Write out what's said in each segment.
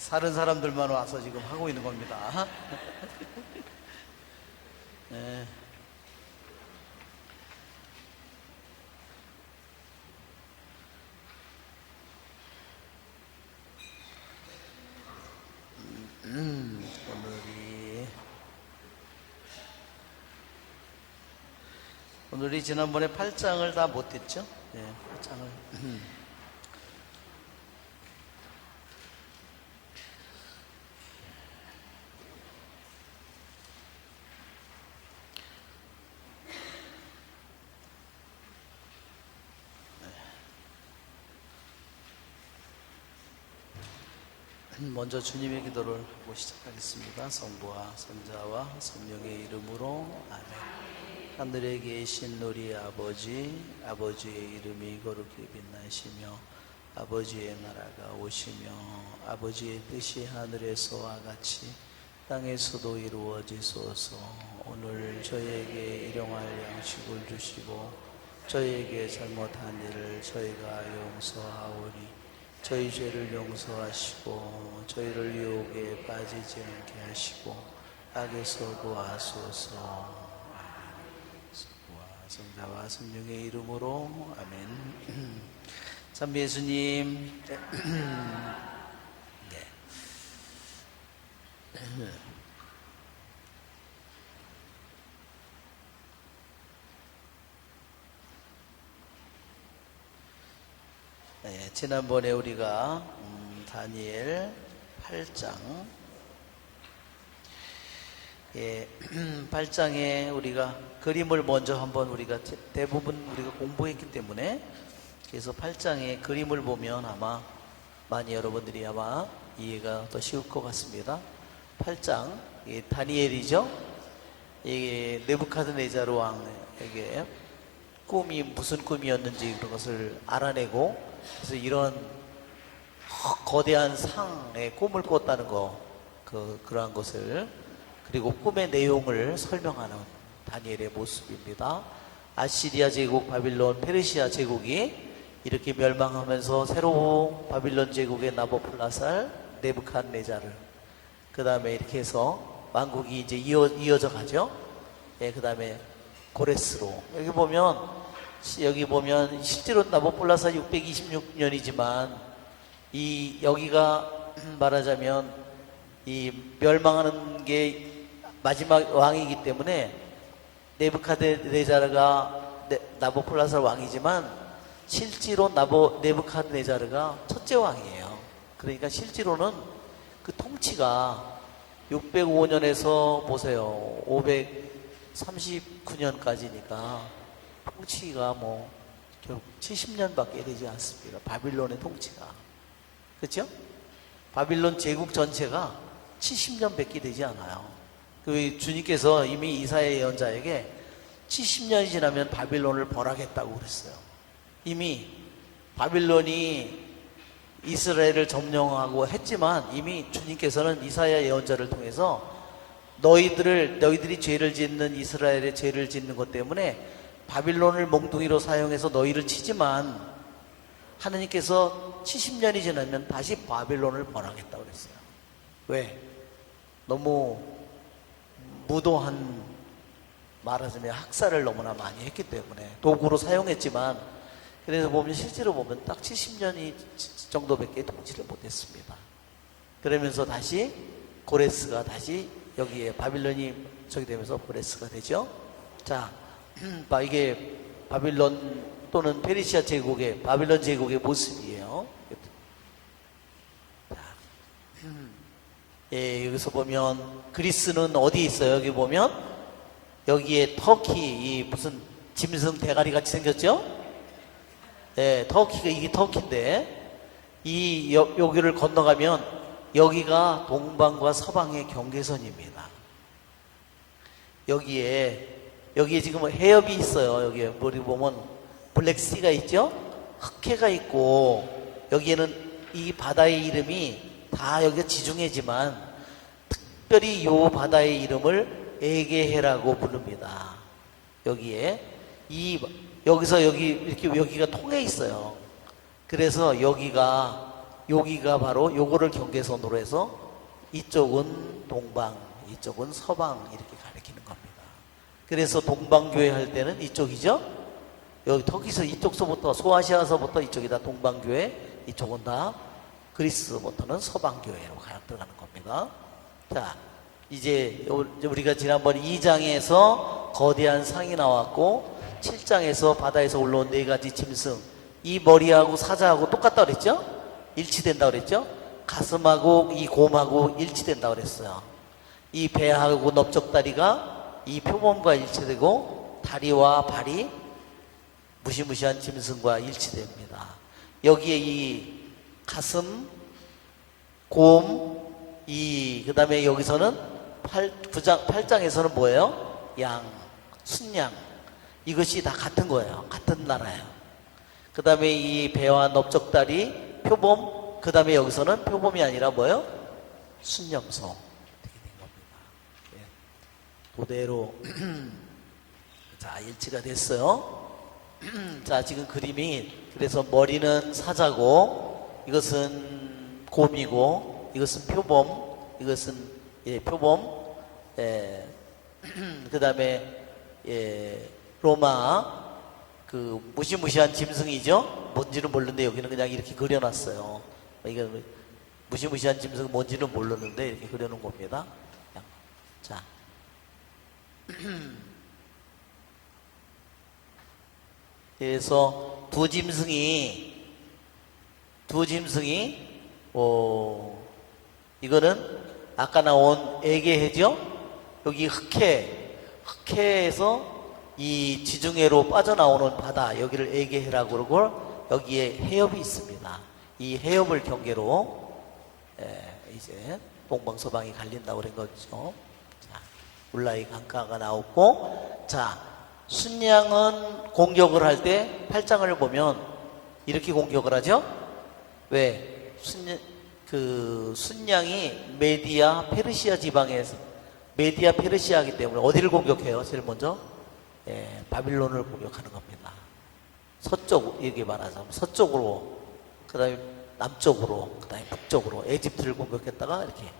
사는 사람들만 와서 지금 하고 있는 겁니다. 네. 오늘이 지난번에 8장을 다 못했죠? 네, 8장을. 먼저 주님의 기도를 하고 시작하겠습니다. 성부와 성자와 성령의 이름으로 아멘. 하늘에 계신 우리 아버지, 아버지의 이름이 거룩히 빛나시며 아버지의 나라가 오시며 아버지의 뜻이 하늘에서와 같이 땅에서도 이루어지소서. 오늘 저에게 일용할 양식을 주시고 저에게 잘못한 일을 저희가 용서하오니 저희 죄를 용서하시고 저희를 유혹에 빠지지 않게 하시고 악에서 구하소서. 성부와 성자와 성령의 이름으로 아멘. 참 예수님. 네. 네, 지난번에 우리가 다니엘 8장 8장에 우리가 그림을 먼저 한번 우리가 대부분 우리가 공부했기 때문에 그래서 8장에 그림을 보면 아마 많이 여러분들이 아마 이해가 더 쉬울 것 같습니다. 8장 다니엘이죠. 이게 네부카드네자르 왕에게 꿈이 무슨 꿈이었는지 그런 것을 알아내고 그래서 이런 거대한 상의 꿈을 꿨다는 거, 그러한 것을 그리고 꿈의 내용을 설명하는 다니엘의 모습입니다. 아시리아 제국, 바빌론, 페르시아 제국이 이렇게 멸망하면서 새로운 바빌론 제국의 나보플라살, 네부칸네자르, 그 다음에 이렇게 해서 왕국이 이제 이어져 가죠. 예, 그 다음에 고레스로 여기 보면 실제로 나보폴라사 626년이지만 여기가 말하자면 이 멸망하는 게 마지막 왕이기 때문에 네부카드네자르가 나보폴라사 왕이지만 실제로 네부카드네자르가 첫째 왕이에요. 그러니까 실제로는 그 통치가 605년에서 보세요. 539년까지니까 통치가 결국 70년밖에 되지 않습니다. 바빌론의 통치가. 그렇죠? 바빌론 제국 전체가 70년밖에 되지 않아요. 그 주님께서 이미 이사야 예언자에게 70년이 지나면 바빌론을 벌하겠다고 그랬어요. 이미 바빌론이 이스라엘을 점령하고 했지만 이미 주님께서는 이사야 예언자를 통해서 너희들이 죄를 짓는 이스라엘의 죄를 짓는 것 때문에 바빌론을 몽둥이로 사용해서 너희를 치지만 하느님께서 70년이 지나면 다시 바빌론을 벌하겠다고 그랬어요. 왜? 너무 무도한, 말하자면 학살을 너무나 많이 했기 때문에 도구로 사용했지만 그래서 실제로 보면 딱 70년이 정도밖에 통치를 못했습니다. 그러면서 다시 고레스가 다시 여기에 바빌론이 저기 되면서 고레스가 되죠. 자, 이게 바빌론 또는 페르시아 제국의 바빌론 제국의 모습이에요. 예, 여기서 보면 그리스는 어디 있어요? 여기 보면 여기에 터키 무슨 짐승 대가리 같이 생겼죠? 예, 이게 터키인데 여기를 건너가면 여기가 동방과 서방의 경계선입니다. 여기에 지금 해협이 있어요. 여기에 머리 보면 블랙시가 있죠? 흑해가 있고 여기에는 이 바다의 이름이 다 여기가 지중해지만 특별히 이 바다의 이름을 에게해라고 부릅니다. 여기서 이렇게 여기가 통해 있어요. 그래서 여기가 여기가 바로 요거를 경계선으로 해서 이쪽은 동방, 이쪽은 서방 이렇게 가리키는 겁니다. 그래서 동방교회 할 때는 이쪽이죠. 여기 터키에서 이쪽서부터 소아시아서부터 이쪽이 다 동방교회, 이쪽은 다 그리스부터는 서방교회로 들어가는 겁니다. 자, 이제 우리가 지난번 2장에서 거대한 상이 나왔고 7장에서 바다에서 올라온 4가지 짐승, 이 머리하고 사자하고 똑같다 그랬죠? 일치된다 그랬죠? 가슴하고 이 곰하고 일치된다 그랬어요. 이 배하고 넓적다리가 이 표범과 일치되고 다리와 발이 무시무시한 짐승과 일치됩니다. 여기에 이 가슴, 곰, 그 다음에 여기서는 8장에서는 뭐예요? 양, 순양. 이것이 다 같은 거예요. 같은 나라예요. 그 다음에 이 배와 넓적다리, 표범, 그 다음에 여기서는 표범이 아니라 뭐예요? 순념소. 이렇게 된 겁니다. 예. 그대로 자, 일치가 됐어요. 자, 지금 그림이, 그래서 머리는 사자고, 이것은 곰이고, 이것은 표범, 이것은 표범, 그 다음에 로마, 그 무시무시한 짐승이죠. 뭔지는 모르는데 여기는 그냥 이렇게 그려놨어요. 이거 무시무시한 짐승은 뭔지는 모르는데 이렇게 그려놓은 겁니다. 자. 그래서 두 짐승이 이거는 아까 나온 에게해죠. 여기 흑해에서 이 지중해로 빠져나오는 바다, 여기를 에게해라고 그러고 여기에 해협이 있습니다. 이 해협을 경계로 이제 동방서방이 갈린다고 그런 거죠. 자, 울라이 강가가 나오고, 자, 순양은 공격을 할 때 8장을 보면 이렇게 공격을 하죠. 왜? 순양이 메디아 페르시아 지방에서, 메디아 페르시아이기 때문에 어디를 공격해요? 제일 먼저 바빌론을 공격하는 겁니다. 서쪽, 이렇게 말하자면 서쪽으로, 그 다음에 남쪽으로, 그 다음에 북쪽으로 에집트를 공격했다가 이렇게.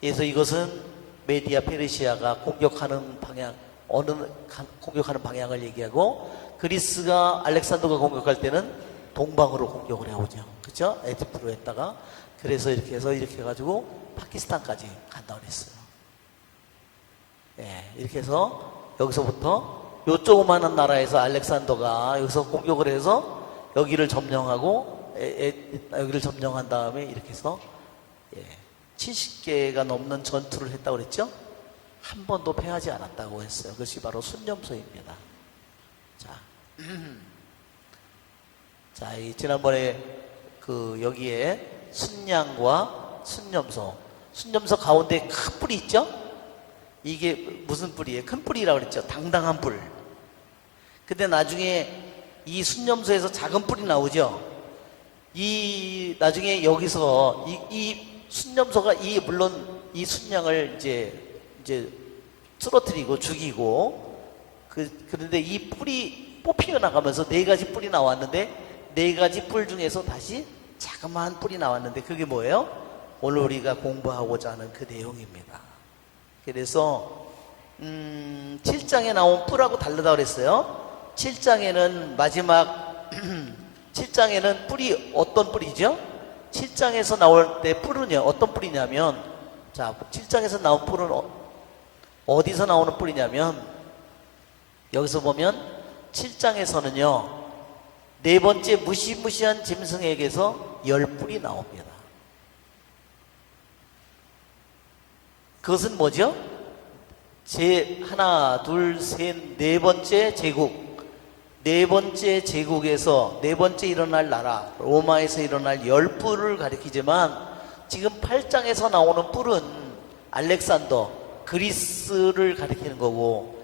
그래서 이것은 메디아 페르시아가 공격하는 방향, 공격하는 방향을 얘기하고, 그리스가 알렉산더가 공격할 때는 동방으로 공격을 해오죠. 그죠? 에집트로 했다가, 그래서 이렇게 해서 이렇게 해가지고 파키스탄까지 간다고 그랬어요. 이렇게 해서 여기서부터 요 조그마한 나라에서 알렉산더가 여기서 공격을 해서 여기를 점령하고, 여기를 점령한 다음에 이렇게 해서 70개가 넘는 전투를 했다고 그랬죠? 한 번도 패하지 않았다고 했어요. 그것이 바로 순념소입니다. 자, 지난번에 여기에 순양과 순념소, 순념소 가운데 큰 뿔이 있죠? 이게 무슨 뿔이에요? 큰 뿔이라고 그랬죠? 당당한 뿔. 근데 나중에 이 순념소에서 작은 뿔이 나오죠? 나중에 여기서 이 순념소가 물론 이 순양을 이제 쓰러뜨리고 죽이고, 그런데 이 뿔이 뽑히어 나가면서 4가지 뿔이 나왔는데, 4가지 뿔 중에서 다시 자그마한 뿔이 나왔는데, 그게 뭐예요? 오늘 우리가 공부하고자 하는 그 내용입니다. 그래서 7장에 나온 뿔하고 다르다고 그랬어요. 7장에는 마지막 7장에는 뿔이 어떤 뿔이죠? 7장에서 나올 때 뿔은요, 어떤 뿔이냐면, 자, 7장에서 나온 뿔은 어디서 나오는 뿔이냐면, 여기서 보면 7장에서는요, 4번째 무시무시한 짐승에게서 10뿔이 나옵니다. 그것은 뭐죠? 하나, 둘, 셋, 4번째 제국, 4번째 제국에서 4번째 일어날 나라, 로마에서 일어날 10뿔을 가리키지만, 지금 8장에서 나오는 뿔은 알렉산더, 그리스를 가리키는 거고,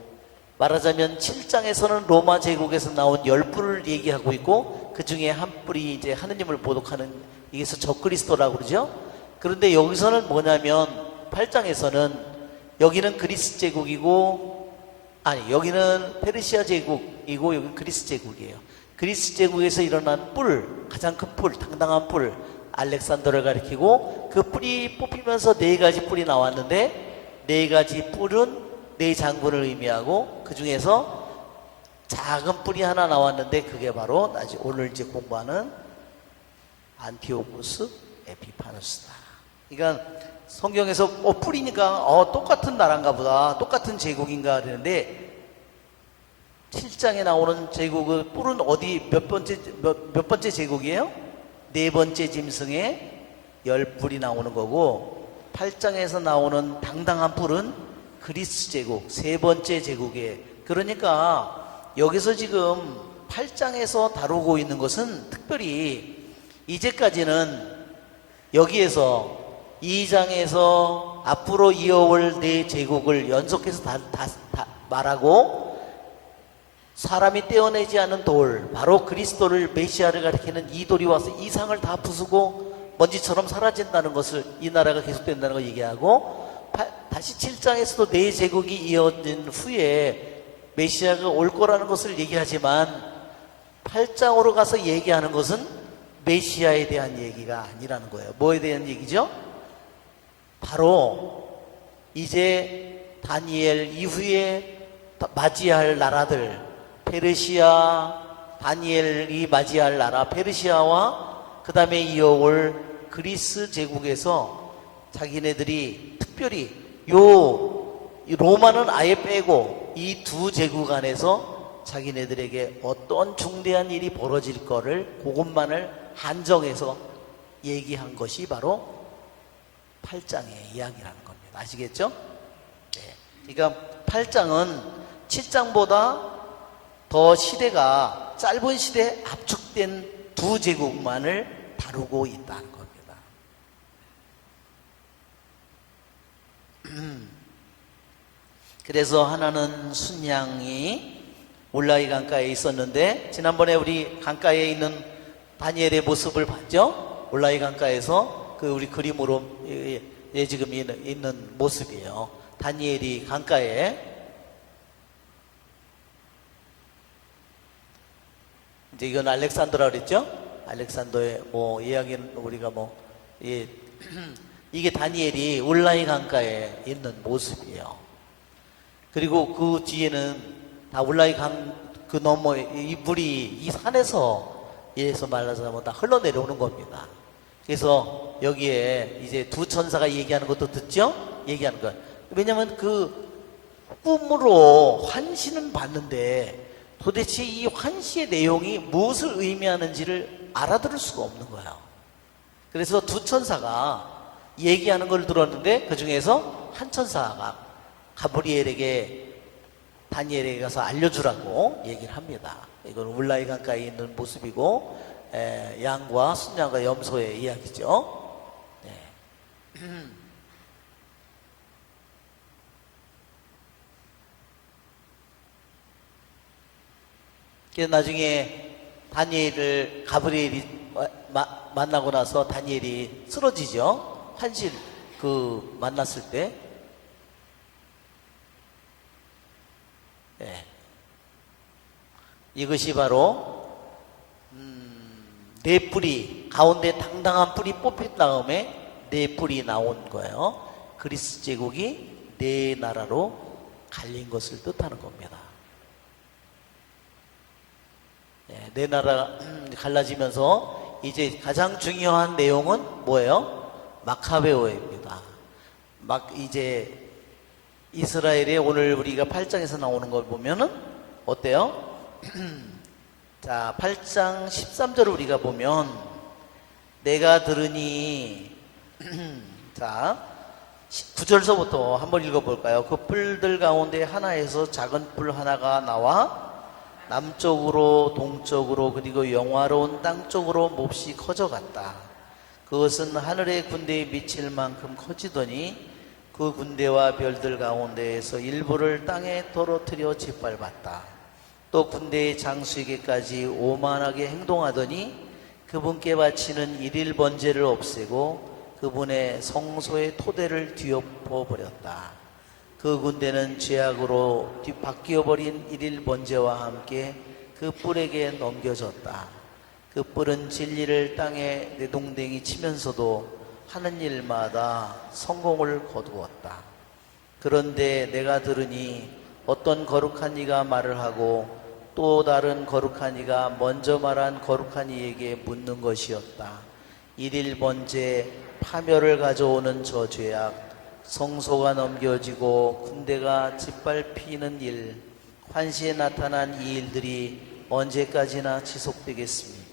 말하자면 7장에서는 로마 제국에서 나온 10뿔을 얘기하고 있고, 그 중에 한 뿔이 이제 하느님을 모독하는, 이게서 적그리스도라고 그러죠. 그런데 여기서는 뭐냐면 8장에서는 여기는 그리스 제국이고, 여기는 페르시아 제국이고, 여기는 그리스 제국이에요. 그리스 제국에서 일어난 뿔, 가장 큰 뿔, 당당한 뿔, 알렉산더를 가리키고 그 뿔이 뽑히면서 네 가지 뿔이 나왔는데 네 가지 뿔은 네 장군을 의미하고 그 중에서 작은 뿔이 하나 나왔는데 그게 바로 오늘 이제 공부하는 안티오쿠스 에피파누스다. 그러니까 성경에서 뿔이니까 똑같은 나라인가 보다, 똑같은 제국인가 그러는데 7장에 나오는 제국의 뿔은 어디 몇 번째 제국이에요? 네 번째 짐승에 10뿔이 나오는 거고 8장에서 나오는 당당한 뿔은 그리스 제국 세 번째 제국이에요. 그러니까 여기서 지금 8장에서 다루고 있는 것은 특별히 이제까지는 여기에서 2장에서 앞으로 이어올 네 제국을 연속해서 다 말하고 사람이 떼어내지 않은 돌, 바로 그리스도를 메시아를 가리키는 이 돌이 와서 이 상을 다 부수고 먼지처럼 사라진다는 것을, 이 나라가 계속된다는 걸 얘기하고 다시 7장에서도 네 제국이 이어진 후에 메시아가 올 거라는 것을 얘기하지만 8장으로 가서 얘기하는 것은 메시아에 대한 얘기가 아니라는 거예요. 뭐에 대한 얘기죠? 바로 이제 다니엘 이후에 맞이할 나라들, 페르시아, 다니엘이 맞이할 나라 페르시아와 그 다음에 이어올 그리스 제국에서 자기네들이 특별히 로마는 아예 빼고 이 두 제국 안에서 자기네들에게 어떤 중대한 일이 벌어질 거를 그것만을 한정해서 얘기한 것이 바로 8장의 이야기라는 겁니다. 아시겠죠? 네. 그러니까 8장은 7장보다 더 시대가 짧은 시대에 압축된 두 제국만을 다루고 있다는 겁니다. 그래서 하나는 순양이 울라이 강가에 있었는데 지난번에 우리 강가에 있는 다니엘의 모습을 봤죠? 울라이 강가에서 그 우리 그림으로 지금 있는 모습이에요. 다니엘이 강가에 이제 이건 알렉산더라 그랬죠? 알렉산더의 이야기는 우리가 이게 다니엘이 울라이 강가에 있는 모습이에요. 그리고 그 뒤에는 다 울라이 강 그 너머 이 물이 이 산에서 말하자면 다 흘러내려오는 겁니다. 그래서 여기에 이제 두 천사가 얘기하는 것도 듣죠? 얘기하는 거예요. 왜냐하면 그 꿈으로 환시는 봤는데 도대체 이 환시의 내용이 무엇을 의미하는지를 알아들을 수가 없는 거예요. 그래서 두 천사가 얘기하는 걸 들었는데 그 중에서 한 천사가 가브리엘에게 다니엘에게 가서 알려주라고 얘기를 합니다. 이건 울라이 강가에 있는 모습이고 양과 순양과 염소의 이야기죠. 네. 그래서 나중에 다니엘을 가브리엘이 만나고 나서 다니엘이 쓰러지죠. 환실 만났을 때. 네. 이것이 바로 네 뿔이 가운데 당당한 뿔이 뽑힌 다음에 네 뿔이 나온 거예요. 그리스 제국이 네 나라로 갈린 것을 뜻하는 겁니다. 네 나라가 갈라지면서 이제 가장 중요한 내용은 뭐예요? 마카베오입니다. 이제 이스라엘의 오늘 우리가 8장에서 나오는 걸 보면은 어때요? 자, 8장 13절을 우리가 보면 내가 들으니 자 9절서부터 한번 읽어볼까요? 그 뿔들 가운데 하나에서 작은 뿔 하나가 나와 남쪽으로 동쪽으로 그리고 영화로운 땅 쪽으로 몹시 커져갔다. 그것은 하늘의 군대에 미칠 만큼 커지더니 그 군대와 별들 가운데에서 일부를 땅에 떨어뜨려 짓밟았다. 또 군대의 장수에게까지 오만하게 행동하더니 그분께 바치는 일일 번제를 없애고 그분의 성소의 토대를 뒤엎어 버렸다. 그 군대는 죄악으로 바뀌어버린 일일 번제와 함께 그 뿔에게 넘겨졌다. 그 뿔은 진리를 땅에 내동댕이 치면서도 하는 일마다 성공을 거두었다. 그런데 내가 들으니 어떤 거룩한 이가 말을 하고 또 다른 거룩한 이가 먼저 말한 거룩한 이에게 묻는 것이었다. 일일 번제 파멸을 가져오는 저 죄악, 성소가 넘겨지고 군대가 짓밟히는 일, 환시에 나타난 이 일들이 언제까지나 지속되겠습니까?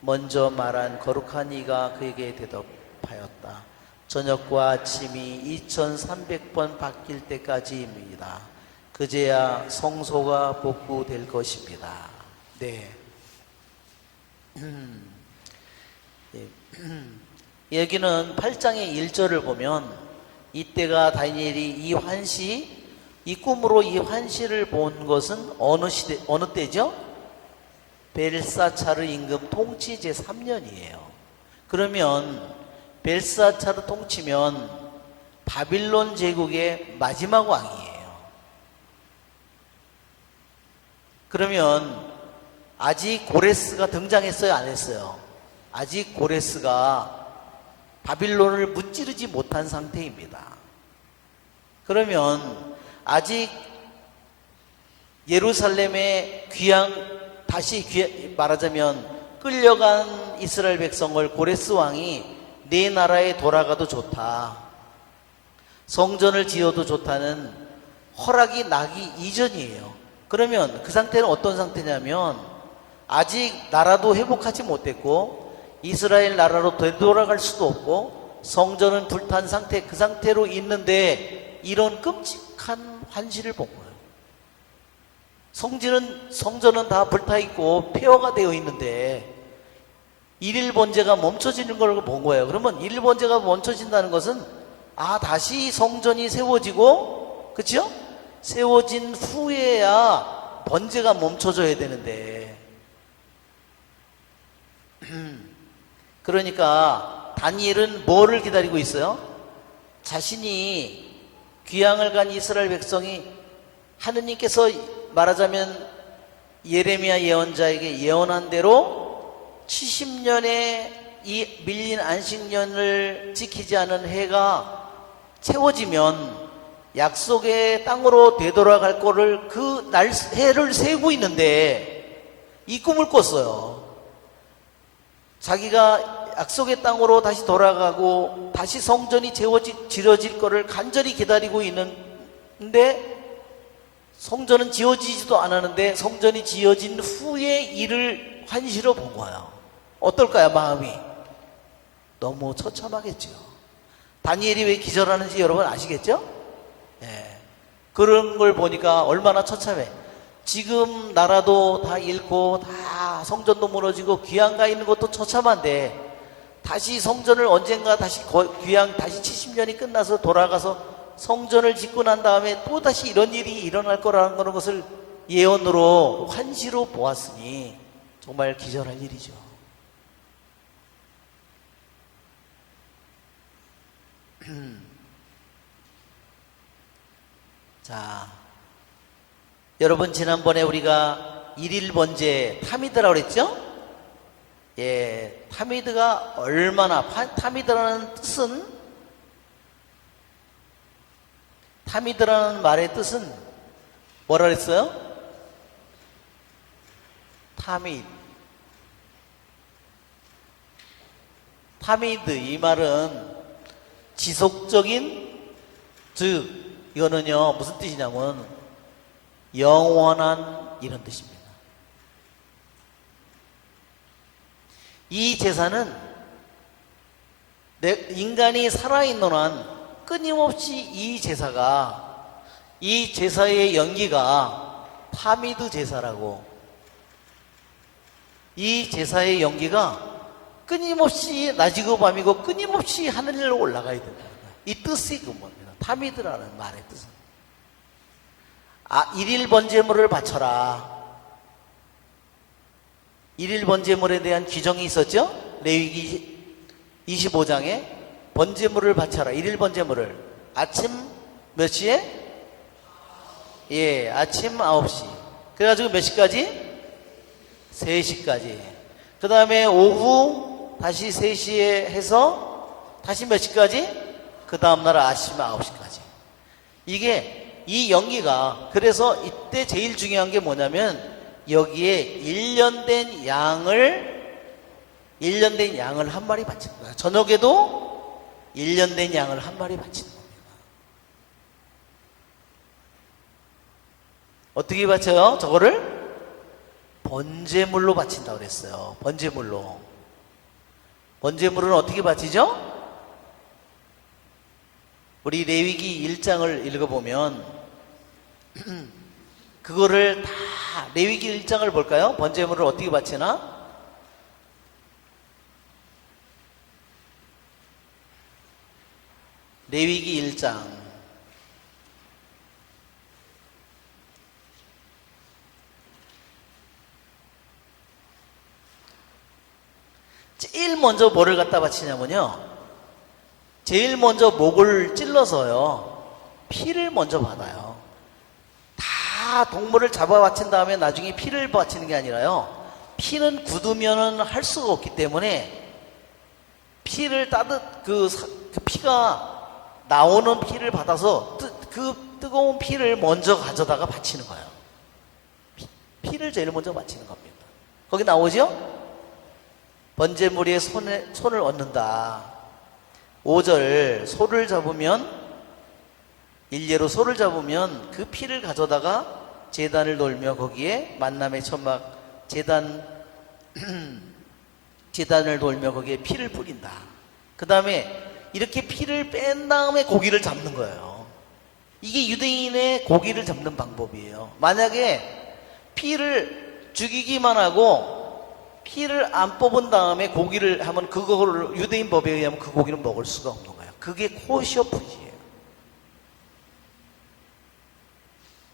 먼저 말한 거룩한 이가 그에게 대답하였다. 저녁과 아침이 2300번 바뀔 때까지입니다. 그제야 성소가 복구될 것입니다. 네. 여기는 8장의 1절을 보면 이때가 다니엘이 이 꿈으로 이 환시를 본 것은 어느 때죠? 벨사차르 임금 통치 제3년이에요. 그러면 벨사차르 통치면 바빌론 제국의 마지막 왕이에요. 그러면 아직 고레스가 등장했어요, 안 했어요? 아직 고레스가 바빌론을 무찌르지 못한 상태입니다. 그러면 아직 예루살렘에 말하자면 끌려간 이스라엘 백성을 고레스 왕이 내 나라에 돌아가도 좋다, 성전을 지어도 좋다는 허락이 나기 이전이에요. 그러면 그 상태는 어떤 상태냐면 아직 나라도 회복하지 못했고 이스라엘 나라로 되돌아갈 수도 없고 성전은 불탄 상태, 그 상태로 있는데 이런 끔찍한 환시를 본 거예요. 성전은 다 불타 있고 폐허가 되어 있는데 일일 번제가 멈춰지는 걸 본 거예요. 그러면 일일 번제가 멈춰진다는 것은 다시 성전이 세워지고, 그렇죠? 세워진 후에야 번제가 멈춰져야 되는데 그러니까 다니엘은 뭐를 기다리고 있어요? 자신이 귀향을 간 이스라엘 백성이 하느님께서 말하자면 예레미야 예언자에게 예언한 대로 70년의 이 밀린 안식년을 지키지 않은 해가 채워지면 약속의 땅으로 되돌아갈 거를 그 해를 세우고 있는데 이 꿈을 꿨어요. 자기가 약속의 땅으로 다시 돌아가고 다시 성전이 지어질 거를 간절히 기다리고 있는데 성전은 지어지지도 않았는데 성전이 지어진 후에 이를 환시로 본 거예요. 어떨까요, 마음이? 너무 처참하겠죠. 다니엘이 왜 기절하는지 여러분 아시겠죠? 그런 걸 보니까 얼마나 처참해. 지금 나라도 다 잃고 다 성전도 무너지고 귀양 가 있는 것도 처참한데 다시 성전을 언젠가 다시 귀양 다시 70년이 끝나서 돌아가서 성전을 짓고 난 다음에 또 다시 이런 일이 일어날 거라는 것을 예언으로 환시로 보았으니 정말 기절할 일이죠. 자, 여러분 지난번에 우리가 일일 번제 타미드라고 그랬죠? 타미드가 얼마나 타미드라는 말의 뜻은 뭐라 그랬어요? 타미드 이 말은 지속적인, 즉 이거는요 무슨 뜻이냐면 영원한 이런 뜻입니다. 이 제사는 인간이 살아있는 한 끊임없이 이 제사의 연기가 타미드 제사라고, 이 제사의 연기가 끊임없이 낮이고 밤이고 끊임없이 하늘로 올라가야 된다. 이 뜻이 그 뭡니다. 타미드라는 말의 뜻은 일일 번제물을 바쳐라. 일일 번제물에 대한 규정이 있었죠? 레위기 25장에 번제물을 바쳐라. 일일 번제물을 아침 몇 시에? 아침 9시. 그래가지고 몇 시까지? 3시까지. 그 다음에 오후 다시 3시에 해서 다시 몇 시까지? 그 다음날 아침 9시까지. 이게 이 연기가, 그래서 이때 제일 중요한 게 뭐냐면 여기에 1년 된 양을 한 마리 바치는 거야. 저녁에도 1년 된 양을 한 마리 바치는 겁니다. 어떻게 바쳐요? 저거를 번제물로 바친다고 그랬어요. 번제물로. 번제물은 어떻게 바치죠? 우리 레위기 1장을 읽어보면 그거를 다, 레위기 1장을 볼까요? 번제물을 어떻게 바치나? 레위기 1장 제일 먼저 뭐를 갖다 바치냐면요, 제일 먼저 목을 찔러서요 피를 먼저 받아요. 다 동물을 잡아 바친 다음에 나중에 피를 바치는 게 아니라요, 피는 굳으면은 할 수가 없기 때문에 피를 그 피가 나오는 피를 받아서 그 뜨거운 피를 먼저 가져다가 바치는 거예요. 피를 제일 먼저 바치는 겁니다. 거기 나오죠? 번제물에 손을 얹는다. 5절, 소를 잡으면, 일례로 소를 잡으면 그 피를 가져다가 제단을 돌며 거기에 만남의 천막 제단을 돌며 거기에 피를 뿌린다. 그 다음에 이렇게 피를 뺀 다음에 고기를 잡는 거예요. 이게 유대인의 고기를 잡는 방법이에요. 만약에 피를 죽이기만 하고 피를 안 뽑은 다음에 고기를 하면 그거를 유대인 법에 의하면 그 고기는 먹을 수가 없는 거예요. 그게 코셔풋이에요.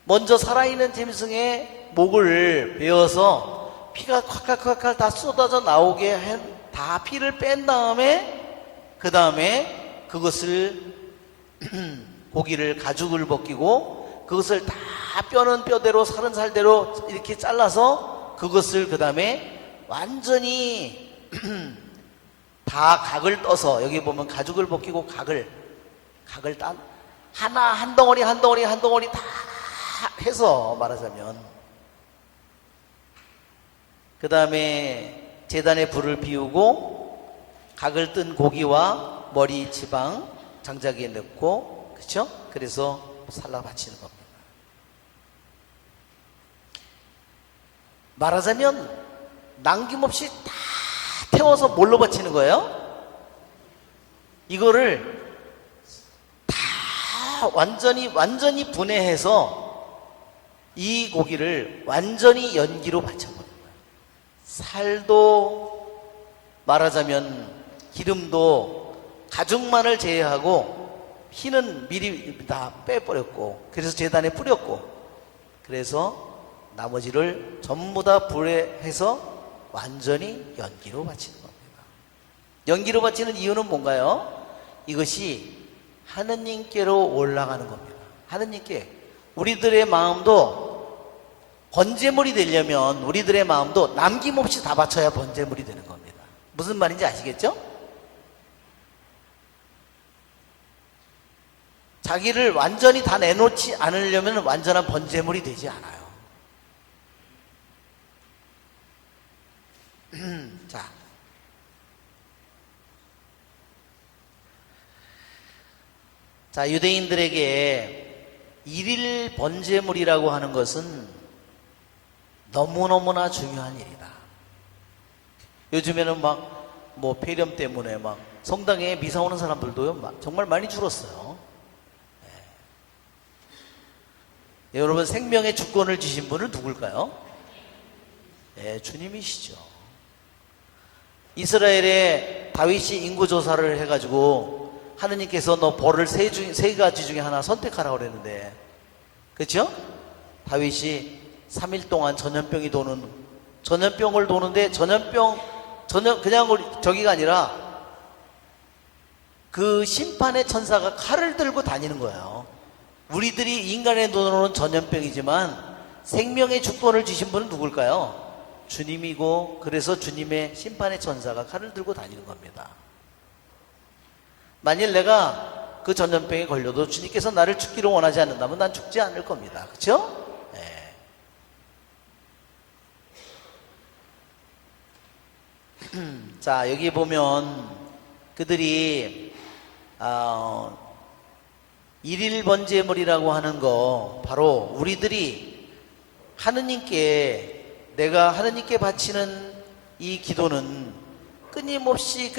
먼저 살아있는 짐승의 목을 베어서 피가 콸콸콸콸 다 쏟아져 나오게 다 피를 뺀 다음에 그 다음에 그것을 고기를 가죽을 벗기고 그것을 다 뼈는 뼈대로 살은 살대로 이렇게 잘라서 그것을 그 다음에 완전히 다 각을 떠서, 여기 보면 가죽을 벗기고 각을 딴 하나 한 덩어리 다 해서 말하자면, 그 다음에 제단에 불을 피우고 각을 뜬 고기와 머리 지방 장자기에 넣고, 그렇죠? 그래서 살라 바치는 겁니다. 말하자면 남김없이 다 태워서 뭘로 바치는 거예요? 이거를 다 완전히 분해해서 이 고기를 완전히 연기로 바쳐버린 거예요. 살도 말하자면 기름도 가죽만을 제외하고 피는 미리 다 빼버렸고, 그래서 제단에 뿌렸고, 그래서 나머지를 전부 다 불에 해서 완전히 연기로 바치는 겁니다. 연기로 바치는 이유는 뭔가요? 이것이 하느님께로 올라가는 겁니다. 하느님께. 우리들의 마음도 번제물이 되려면 우리들의 마음도 남김없이 다 바쳐야 번제물이 되는 겁니다. 무슨 말인지 아시겠죠? 자기를 완전히 다 내놓지 않으려면 완전한 번제물이 되지 않아요. 자, 유대인들에게 일일 번제물이라고 하는 것은 너무너무나 중요한 일이다. 요즘에는 뭐 폐렴 때문에 성당에 미사 오는 사람들도요 정말 많이 줄었어요. 네. 여러분, 생명의 주권을 주신 분은 누굴까요? 네, 주님이시죠. 이스라엘에 다윗이 인구조사를 해가지고 하느님께서 너 벌을 세 가지 중에 하나 선택하라고 그랬는데, 그렇죠? 다윗이 3일 동안 전염병을 도는데 그냥 저기가 아니라 그 심판의 천사가 칼을 들고 다니는 거예요. 우리들이 인간의 눈으로는 전염병이지만 생명의 주권을 주신 분은 누굴까요? 주님이고, 그래서 주님의 심판의 천사가 칼을 들고 다니는 겁니다. 만일 내가 그 전염병에 걸려도 주님께서 나를 죽기를 원하지 않는다면 난 죽지 않을 겁니다. 그렇죠? 네. 자, 여기 보면 그들이 일일 번제물이라고 하는 거, 바로 우리들이 하느님께, 내가 하느님께 바치는 이 기도는 끊임없이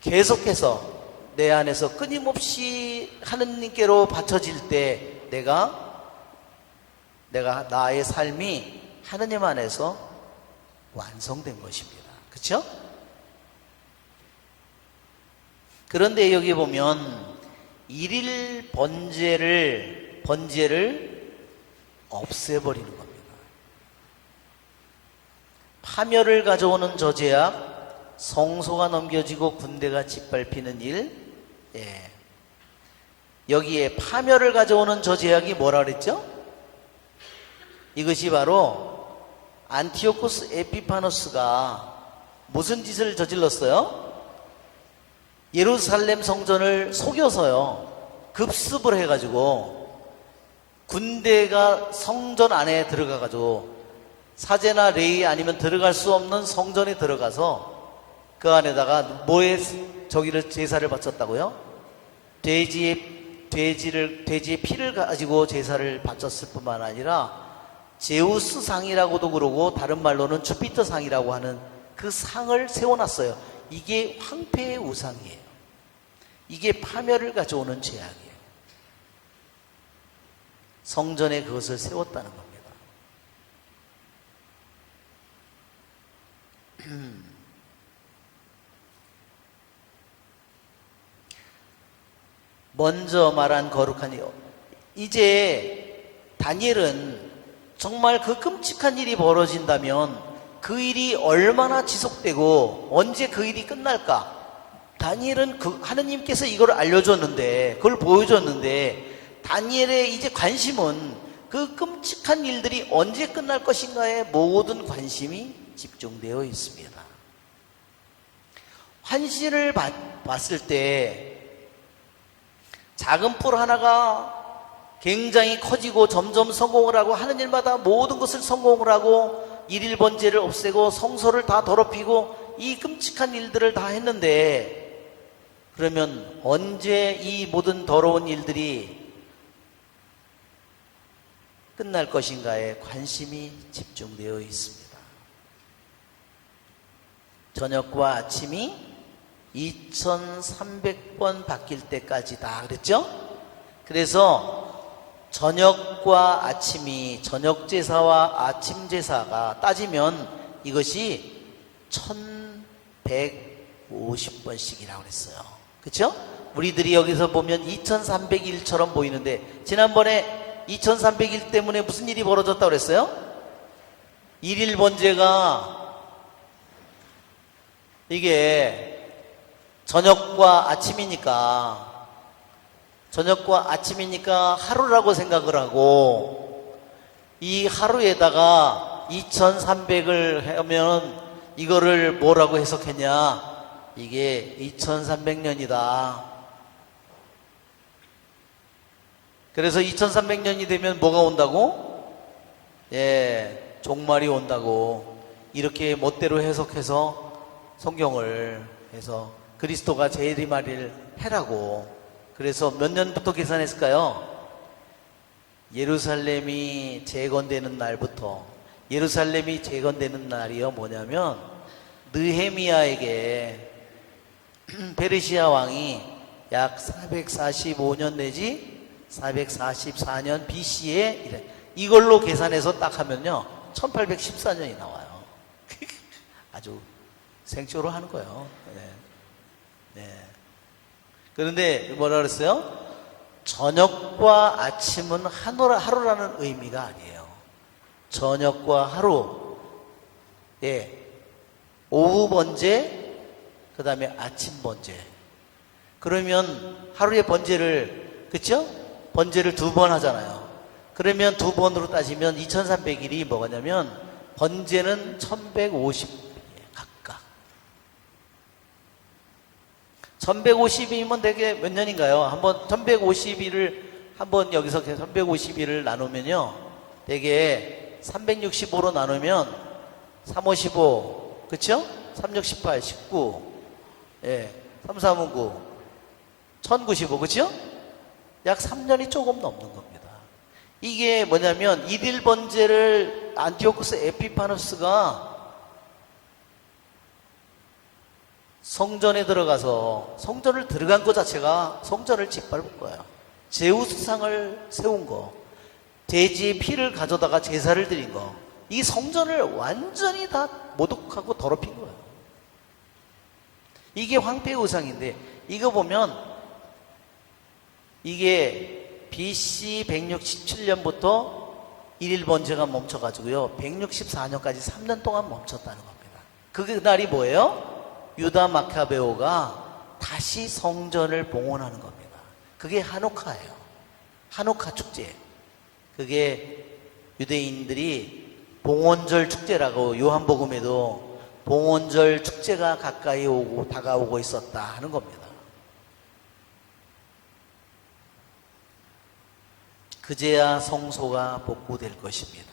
계속해서 내 안에서 끊임없이 하느님께로 바쳐질 때 내가 나의 삶이 하느님 안에서 완성된 것입니다. 그렇죠? 그런데 여기 보면 일일 번제를 없애버리는 겁니다. 파멸을 가져오는 저 죄악, 성소가 넘겨지고 군대가 짓밟히는 일, 여기에 파멸을 가져오는 저 죄악이 뭐라 그랬죠? 이것이 바로 안티오코스 에피파노스가 무슨 짓을 저질렀어요? 예루살렘 성전을 속여서요, 급습을 해가지고 군대가 성전 안에 들어가가지고 사제나 레위 아니면 들어갈 수 없는 성전에 들어가서 그 안에다가 뭐에 저기를 제사를 바쳤다고요? 돼지의 피를 가지고 제사를 바쳤을 뿐만 아니라 제우스 상이라고도 그러고 다른 말로는 주피터 상이라고 하는 그 상을 세워놨어요. 이게 황폐의 우상이에요. 이게 파멸을 가져오는 죄악이에요. 성전에 그것을 세웠다는 겁니다. 먼저 말한 거룩한 일. 이제 다니엘은 정말 그 끔찍한 일이 벌어진다면 그 일이 얼마나 지속되고 언제 그 일이 끝날까? 다니엘은 하느님께서 이걸 알려줬는데, 그걸 보여줬는데, 다니엘의 이제 관심은 그 끔찍한 일들이 언제 끝날 것인가에 모든 관심이 집중되어 있습니다. 환신을 봤을 때 작은 뿔 하나가 굉장히 커지고 점점 성공을 하고 하는 일마다 모든 것을 성공을 하고 일일 번제를 없애고 성소를 다 더럽히고 이 끔찍한 일들을 다 했는데, 그러면 언제 이 모든 더러운 일들이 끝날 것인가에 관심이 집중되어 있습니다. 저녁과 아침이 2300번 바뀔 때까지다 그랬죠? 그래서 저녁과 아침이, 저녁 제사와 아침 제사가 따지면 이것이 1150번씩이라고 그랬어요. 그렇죠? 우리들이 여기서 보면 2300일처럼 보이는데, 지난번에 2300일 때문에 무슨 일이 벌어졌다고 그랬어요? 일일 번제가 이게 저녁과 아침이니까 하루라고 생각을 하고, 이 하루에다가 2300을 하면 이거를 뭐라고 해석했냐? 이게 2300년이다. 그래서 2300년이 되면 뭐가 온다고? 종말이 온다고. 이렇게 멋대로 해석해서 성경을 해서 그리스도가 재림하리를 해라고. 그래서 몇 년부터 계산했을까요? 예루살렘이 재건되는 날부터. 예루살렘이 재건되는 날이요, 뭐냐면 느헤미야에게 페르시아 왕이 약 445년 내지 444년 BC에 이걸로 계산해서 딱 하면요 1814년이 나와요. 아주 생초로 하는 거예요. 네. 그런데 뭐라 그랬어요? 저녁과 아침은 하루라는 의미가 아니에요. 저녁과 하루, 오후 번제, 그 다음에 아침 번제. 그러면 하루에 번제를, 그쵸? 번제를 2번 하잖아요. 그러면 두 번으로 따지면 2300일이 뭐냐면 번제는 1150일 각각. 1150일이면 되게 몇 년인가요? 한번 1150일을 한번 여기서 1150일을 나누면요, 되게 365로 나누면 3, 5, 15, 그쵸? 3, 6, 18, 19, 예, 3, 4, 5, 9, 1095, 그쵸? 약 3년이 조금 넘는 겁니다. 이게 뭐냐면 일일 번제를 안티오쿠스 에피파누스가 성전에 들어가서, 성전을 들어간 것 자체가 성전을 짓밟은 거예요. 제우스상을 세운 거, 돼지의 피를 가져다가 제사를 드린 거, 이 성전을 완전히 다 모독하고 더럽힌 거예요. 이게 황폐의 우상인데, 이거 보면 이게 BC 167년부터 일일 번제가 멈춰가지고요, 164년까지 3년 동안 멈췄다는 겁니다. 그날이 뭐예요? 유다 마카베오가 다시 성전을 봉헌하는 겁니다. 그게 하누카예요. 하누카 축제. 그게 유대인들이 봉헌절 축제라고, 요한복음에도 봉헌절 축제가 가까이 오고 다가오고 있었다 하는 겁니다. 그제야 성소가 복구될 것입니다.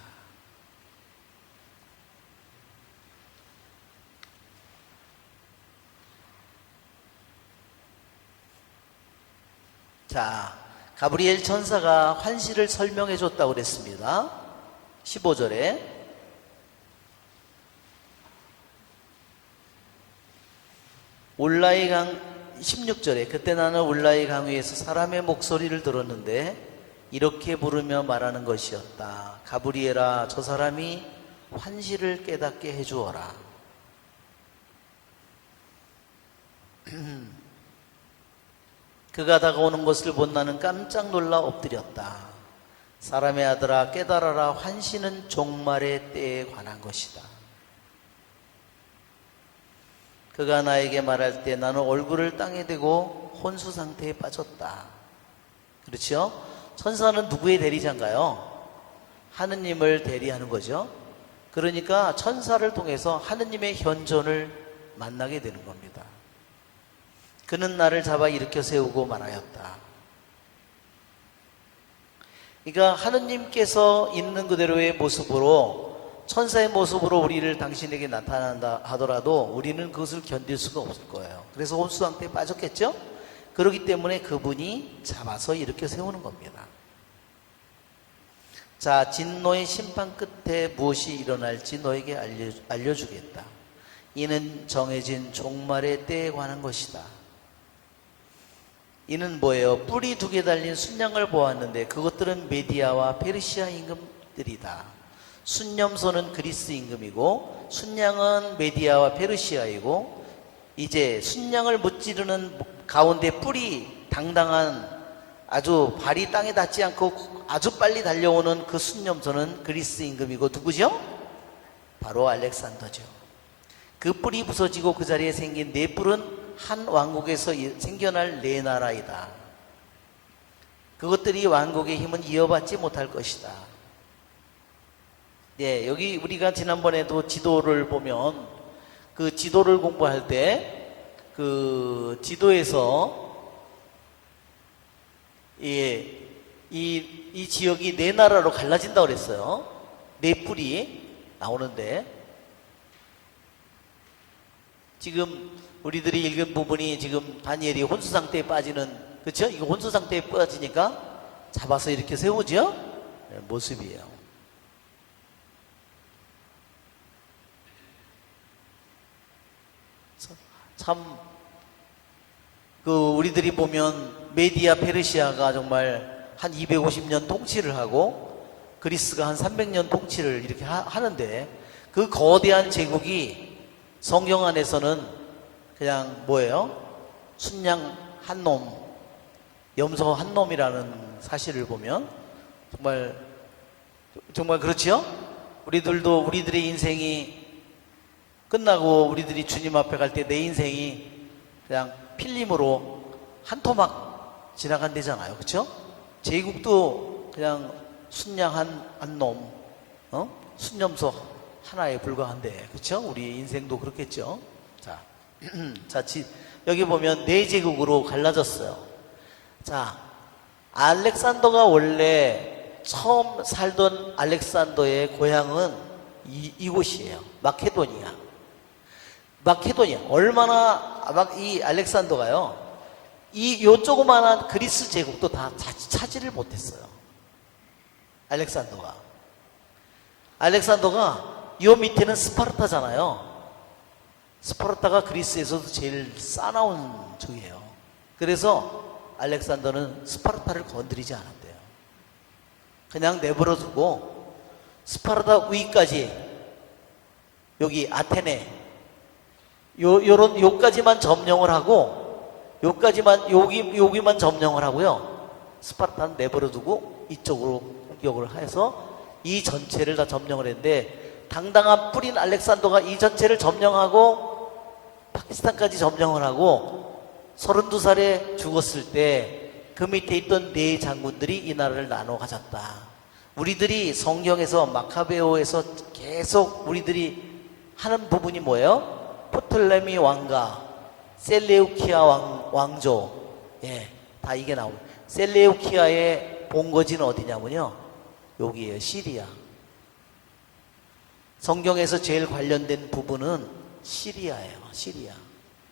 자, 가브리엘 천사가 환시를 설명해 줬다고 그랬습니다. 15절에 울라이 강, 16절에 그때 나는 울라이 강 위에서 사람의 목소리를 들었는데 이렇게 부르며 말하는 것이었다. 가브리엘아, 저 사람이 환시를 깨닫게 해주어라. 그가 다가오는 것을 본 나는 깜짝 놀라 엎드렸다. 사람의 아들아, 깨달아라. 환시는 종말의 때에 관한 것이다. 그가 나에게 말할 때 나는 얼굴을 땅에 대고 혼수 상태에 빠졌다. 그렇죠? 천사는 누구의 대리자인가요? 하느님을 대리하는 거죠. 그러니까 천사를 통해서 하느님의 현존을 만나게 되는 겁니다. 그는 나를 잡아 일으켜 세우고 말하였다. 그러니까 하느님께서 있는 그대로의 모습으로, 천사의 모습으로 우리를 당신에게 나타난다 하더라도 우리는 그것을 견딜 수가 없을 거예요. 그래서 혼수 상태에 빠졌겠죠? 그렇기 때문에 그분이 잡아서 일으켜 세우는 겁니다. 자, 진노의 심판 끝에 무엇이 일어날지 너에게 알려주겠다. 이는 정해진 종말의 때에 관한 것이다. 이는 뭐예요? 뿔이 2개 달린 순양을 보았는데 그것들은 메디아와 페르시아 임금들이다. 순념소는 그리스 임금이고 순양은 메디아와 페르시아이고, 이제 순양을 무찌르는 가운데 뿔이 당당한, 아주 발이 땅에 닿지 않고 아주 빨리 달려오는 그 순념소는 그리스 임금이고, 누구죠? 바로 알렉산더죠. 그 뿔이 부서지고 그 자리에 생긴 네 뿔은 한 왕국에서 생겨날 네 나라이다. 그것들이 왕국의 힘은 이어받지 못할 것이다. 네, 여기 우리가 지난번에도 지도를 보면, 그 지도를 공부할 때 그 지도에서 이 지역이 네 나라로 갈라진다고 그랬어요. 네 뿔이 나오는데, 지금 우리들이 읽은 부분이 지금 다니엘이 혼수 상태에 빠지는, 그렇죠? 이거 혼수 상태에 빠지니까 잡아서 이렇게 세우죠? 네, 모습이에요. 참, 우리들이 보면 메디아 페르시아가 정말 한 250년 통치를 하고 그리스가 한 300년 통치를 이렇게 하는데, 그 거대한 제국이 성경 안에서는 그냥 뭐예요? 순양 한 놈, 염소 한 놈이라는 사실을 보면 정말 그렇지요? 우리들도 우리들의 인생이 끝나고 우리들이 주님 앞에 갈 때 내 인생이 그냥 필름으로 한 토막 지나간대잖아요. 그렇죠? 제국도 그냥 순양한 한 놈, 순념소 하나에 불과한데, 그렇죠? 우리 인생도 그렇겠죠. 자, 자, 여기 보면 네 제국으로 갈라졌어요. 자, 알렉산더가 원래 처음 살던 알렉산더의 고향은 이곳이에요. 마케도니아. 얼마나 이 알렉산더가요. 요 조그마한 그리스 제국도 다 차지를 못했어요. 알렉산더가 요 밑에는 스파르타잖아요. 스파르타가 그리스에서도 제일 싸나운 적이에요. 그래서 알렉산더는 스파르타를 건드리지 않았대요. 그냥 내버려 두고 스파르타 위까지, 여기 아테네 요까지만 점령을 하고, 여기만 점령을 하고요. 스파르타는 내버려 두고 이쪽으로 공격을 해서 이 전체를 다 점령을 했는데, 당당한 뿌린 알렉산더가 이 전체를 점령하고 파키스탄까지 점령을 하고 32살에 죽었을 때 그 밑에 있던 네 장군들이 이 나라를 나눠 가졌다. 우리들이 성경에서 마카베오에서 계속 우리들이 하는 부분이 뭐예요? 프톨레미 왕가, 셀레우키아 왕조, 다 이게 나옵니다. 셀레우키아의 본거지는 어디냐면요, 여기에요. 시리아. 성경에서 제일 관련된 부분은 시리아예요. 시리아.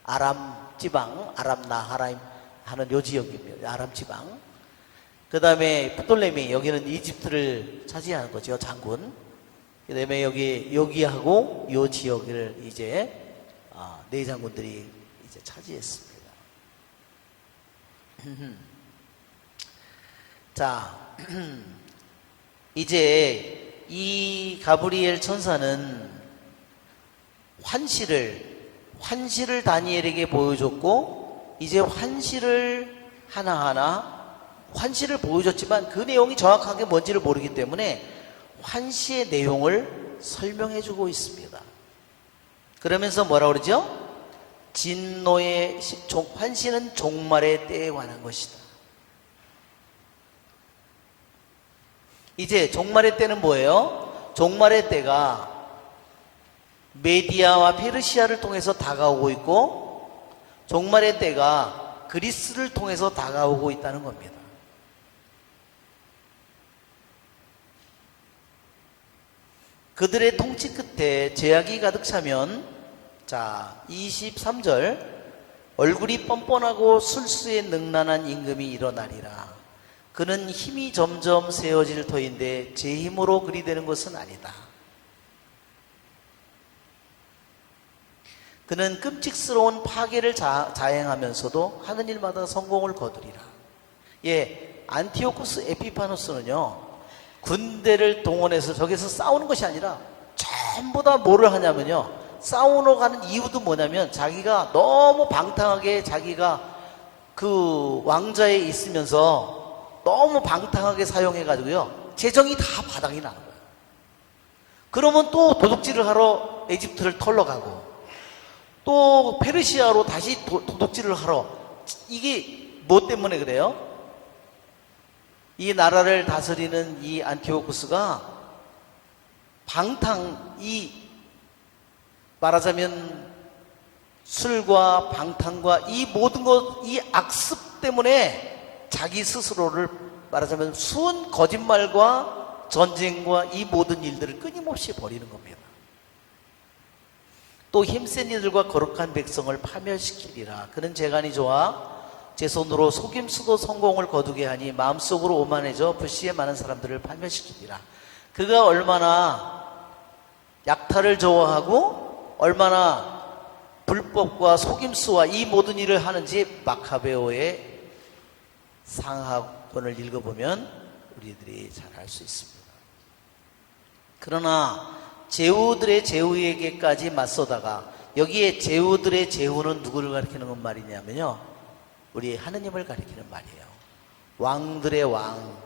아람 지방, 아람 나하라임 하는 요 지역입니다. 아람 지방. 그 다음에 프톨레미, 여기는 이집트를 차지하는 거죠. 장군. 그 다음에 여기하고 요 지역을 이제 네 장군들이 이제 차지했습니다. 자, 이제 이 가브리엘 천사는 환시를 다니엘에게 보여줬고, 이제 환시를 하나하나 환시를 보여줬지만 그 내용이 정확하게 뭔지를 모르기 때문에 환시의 내용을 설명해 주고 있습니다. 그러면서 뭐라 그러죠? 진노의 환시는 종말의 때에 관한 것이다. 이제 종말의 때는 뭐예요? 종말의 때가 메디아와 페르시아를 통해서 다가오고 있고, 종말의 때가 그리스를 통해서 다가오고 있다는 겁니다. 그들의 통치 끝에 제약이 가득 차면, 자, 23절, 얼굴이 뻔뻔하고 술수에 능란한 임금이 일어나리라. 그는 힘이 점점 세어질 터인데 제 힘으로 그리 되는 것은 아니다. 그는 끔찍스러운 파괴를 자행하면서도 하는 일마다 성공을 거두리라. 안티오쿠스 에피파누스는요, 군대를 동원해서 저기서 싸우는 것이 아니라 전부 다 뭐를 하냐면요, 싸우러 가는 이유도 뭐냐면 자기가 너무 방탕하게, 자기가 그 왕자에 있으면서 너무 방탕하게 사용해가지고요, 재정이 다 바닥이 나는 거예요. 그러면 또 도둑질을 하러 에집트를 털러 가고, 또 페르시아로 다시 도둑질을 하러. 이게 뭐 때문에 그래요? 이 나라를 다스리는 이 안티오쿠스가 말하자면 술과 방탕과 이 모든 이 악습 때문에 자기 스스로를 말하자면 수은 거짓말과 전쟁과 이 모든 일들을 끊임없이 벌이는 겁니다. 또 힘센 이들과 거룩한 백성을 파멸시키리라. 그는 재간이 좋아 제 손으로 속임수도 성공을 거두게 하니 마음속으로 오만해져 불시에 많은 사람들을 파멸시키리라. 그가 얼마나 약탈을 좋아하고 얼마나 불법과 속임수와 이 모든 일을 하는지 마카베오의 상하권을 읽어보면 우리들이 잘 알 수 있습니다. 그러나 제후들의 제후에게까지 맞서다가, 여기에 제후들의 제후는 누구를 가리키는 건 말이냐면요, 우리 하느님을 가리키는 말이에요. 왕들의 왕,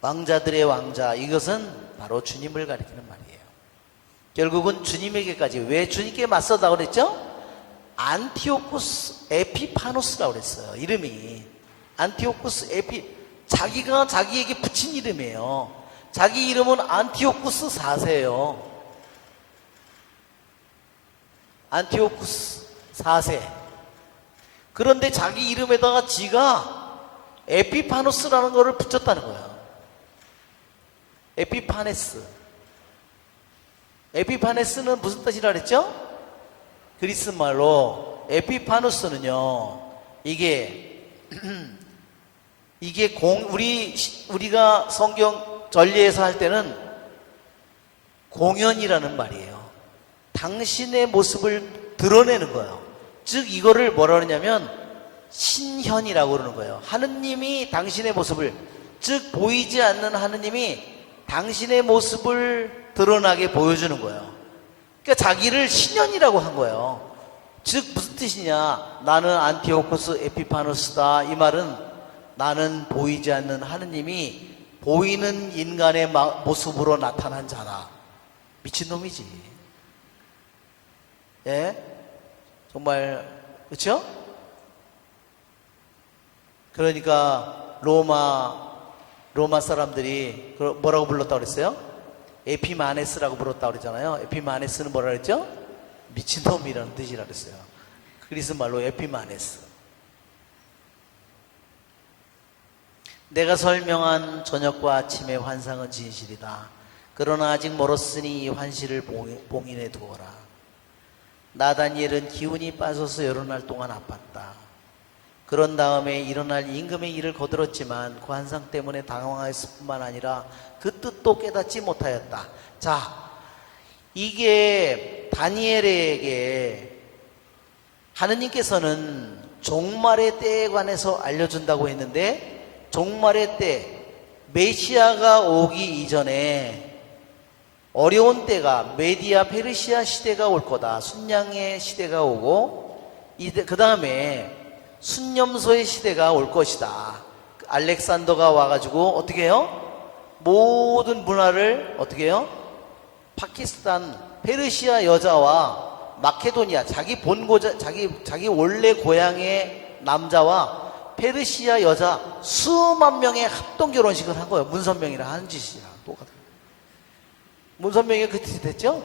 왕자들의 왕자, 이것은 바로 주님을 가리키는 말이에요. 결국은 주님에게까지. 왜 주님께 맞서다고 그랬죠? 안티오쿠스 에피파누스라고 그랬어요. 이름이 안티오쿠스 자기가 자기에게 붙인 이름이에요. 자기 이름은 안티오쿠스 4세예요. 안티오쿠스 4세. 그런데 자기 이름에다가 지가 에피파누스라는 거를 붙였다는 거예요. 에피파네스. 에피파네스는 무슨 뜻이라 그랬죠? 그리스 말로 에피파누스는요, 이게 우리가 성경 전례에서 할 때는 공연이라는 말이에요. 당신의 모습을 드러내는 거예요. 즉 이거를 뭐라 그러냐면 신현이라고 그러는 거예요. 하느님이 당신의 모습을, 즉 보이지 않는 하느님이 당신의 모습을 드러나게 보여주는 거예요. 그러니까 자기를 신현이라고 한 거예요. 즉 무슨 뜻이냐, 나는 안티오코스 에피파누스다. 이 말은 나는 보이지 않는 하느님이 보이는 인간의 모습으로 나타난 자다. 미친놈이지. 예? 정말, 그렇죠? 그러니까 로마 사람들이 뭐라고 불렀다고 그랬어요? 에피마네스라고 불렀다고 그랬잖아요. 에피마네스는 뭐라 그랬죠? 미친놈이라는 뜻이라 그랬어요. 그리스 말로 에피마네스. 내가 설명한 저녁과 아침의 환상은 진실이다. 그러나 아직 멀었으니 이 환시를 봉인해 두어라. 나 다니엘은 기운이 빠져서 여러 날 동안 아팠다. 그런 다음에 일어날 임금의 일을 거들었지만 그 환상 때문에 당황했을 뿐만 아니라 그 뜻도 깨닫지 못하였다. 자, 이게 다니엘에게 하느님께서는 종말의 때에 관해서 알려준다고 했는데, 종말의 때, 메시아가 오기 이전에 어려운 때가, 메디아 페르시아 시대가 올 거다. 순양의 시대가 오고, 그 다음에 순념소의 시대가 올 것이다. 알렉산더가 와가지고 어떻게 해요? 모든 문화를 어떻게 해요? 파키스탄, 페르시아 여자와 마케도니아, 자기 본고자, 자기 원래 고향의 남자와 페르시아 여자 수만 명의 합동 결혼식을 한 거예요. 문선명이랑 하는 짓이랑 똑같아요. 문선명이 그 뜻이 됐죠?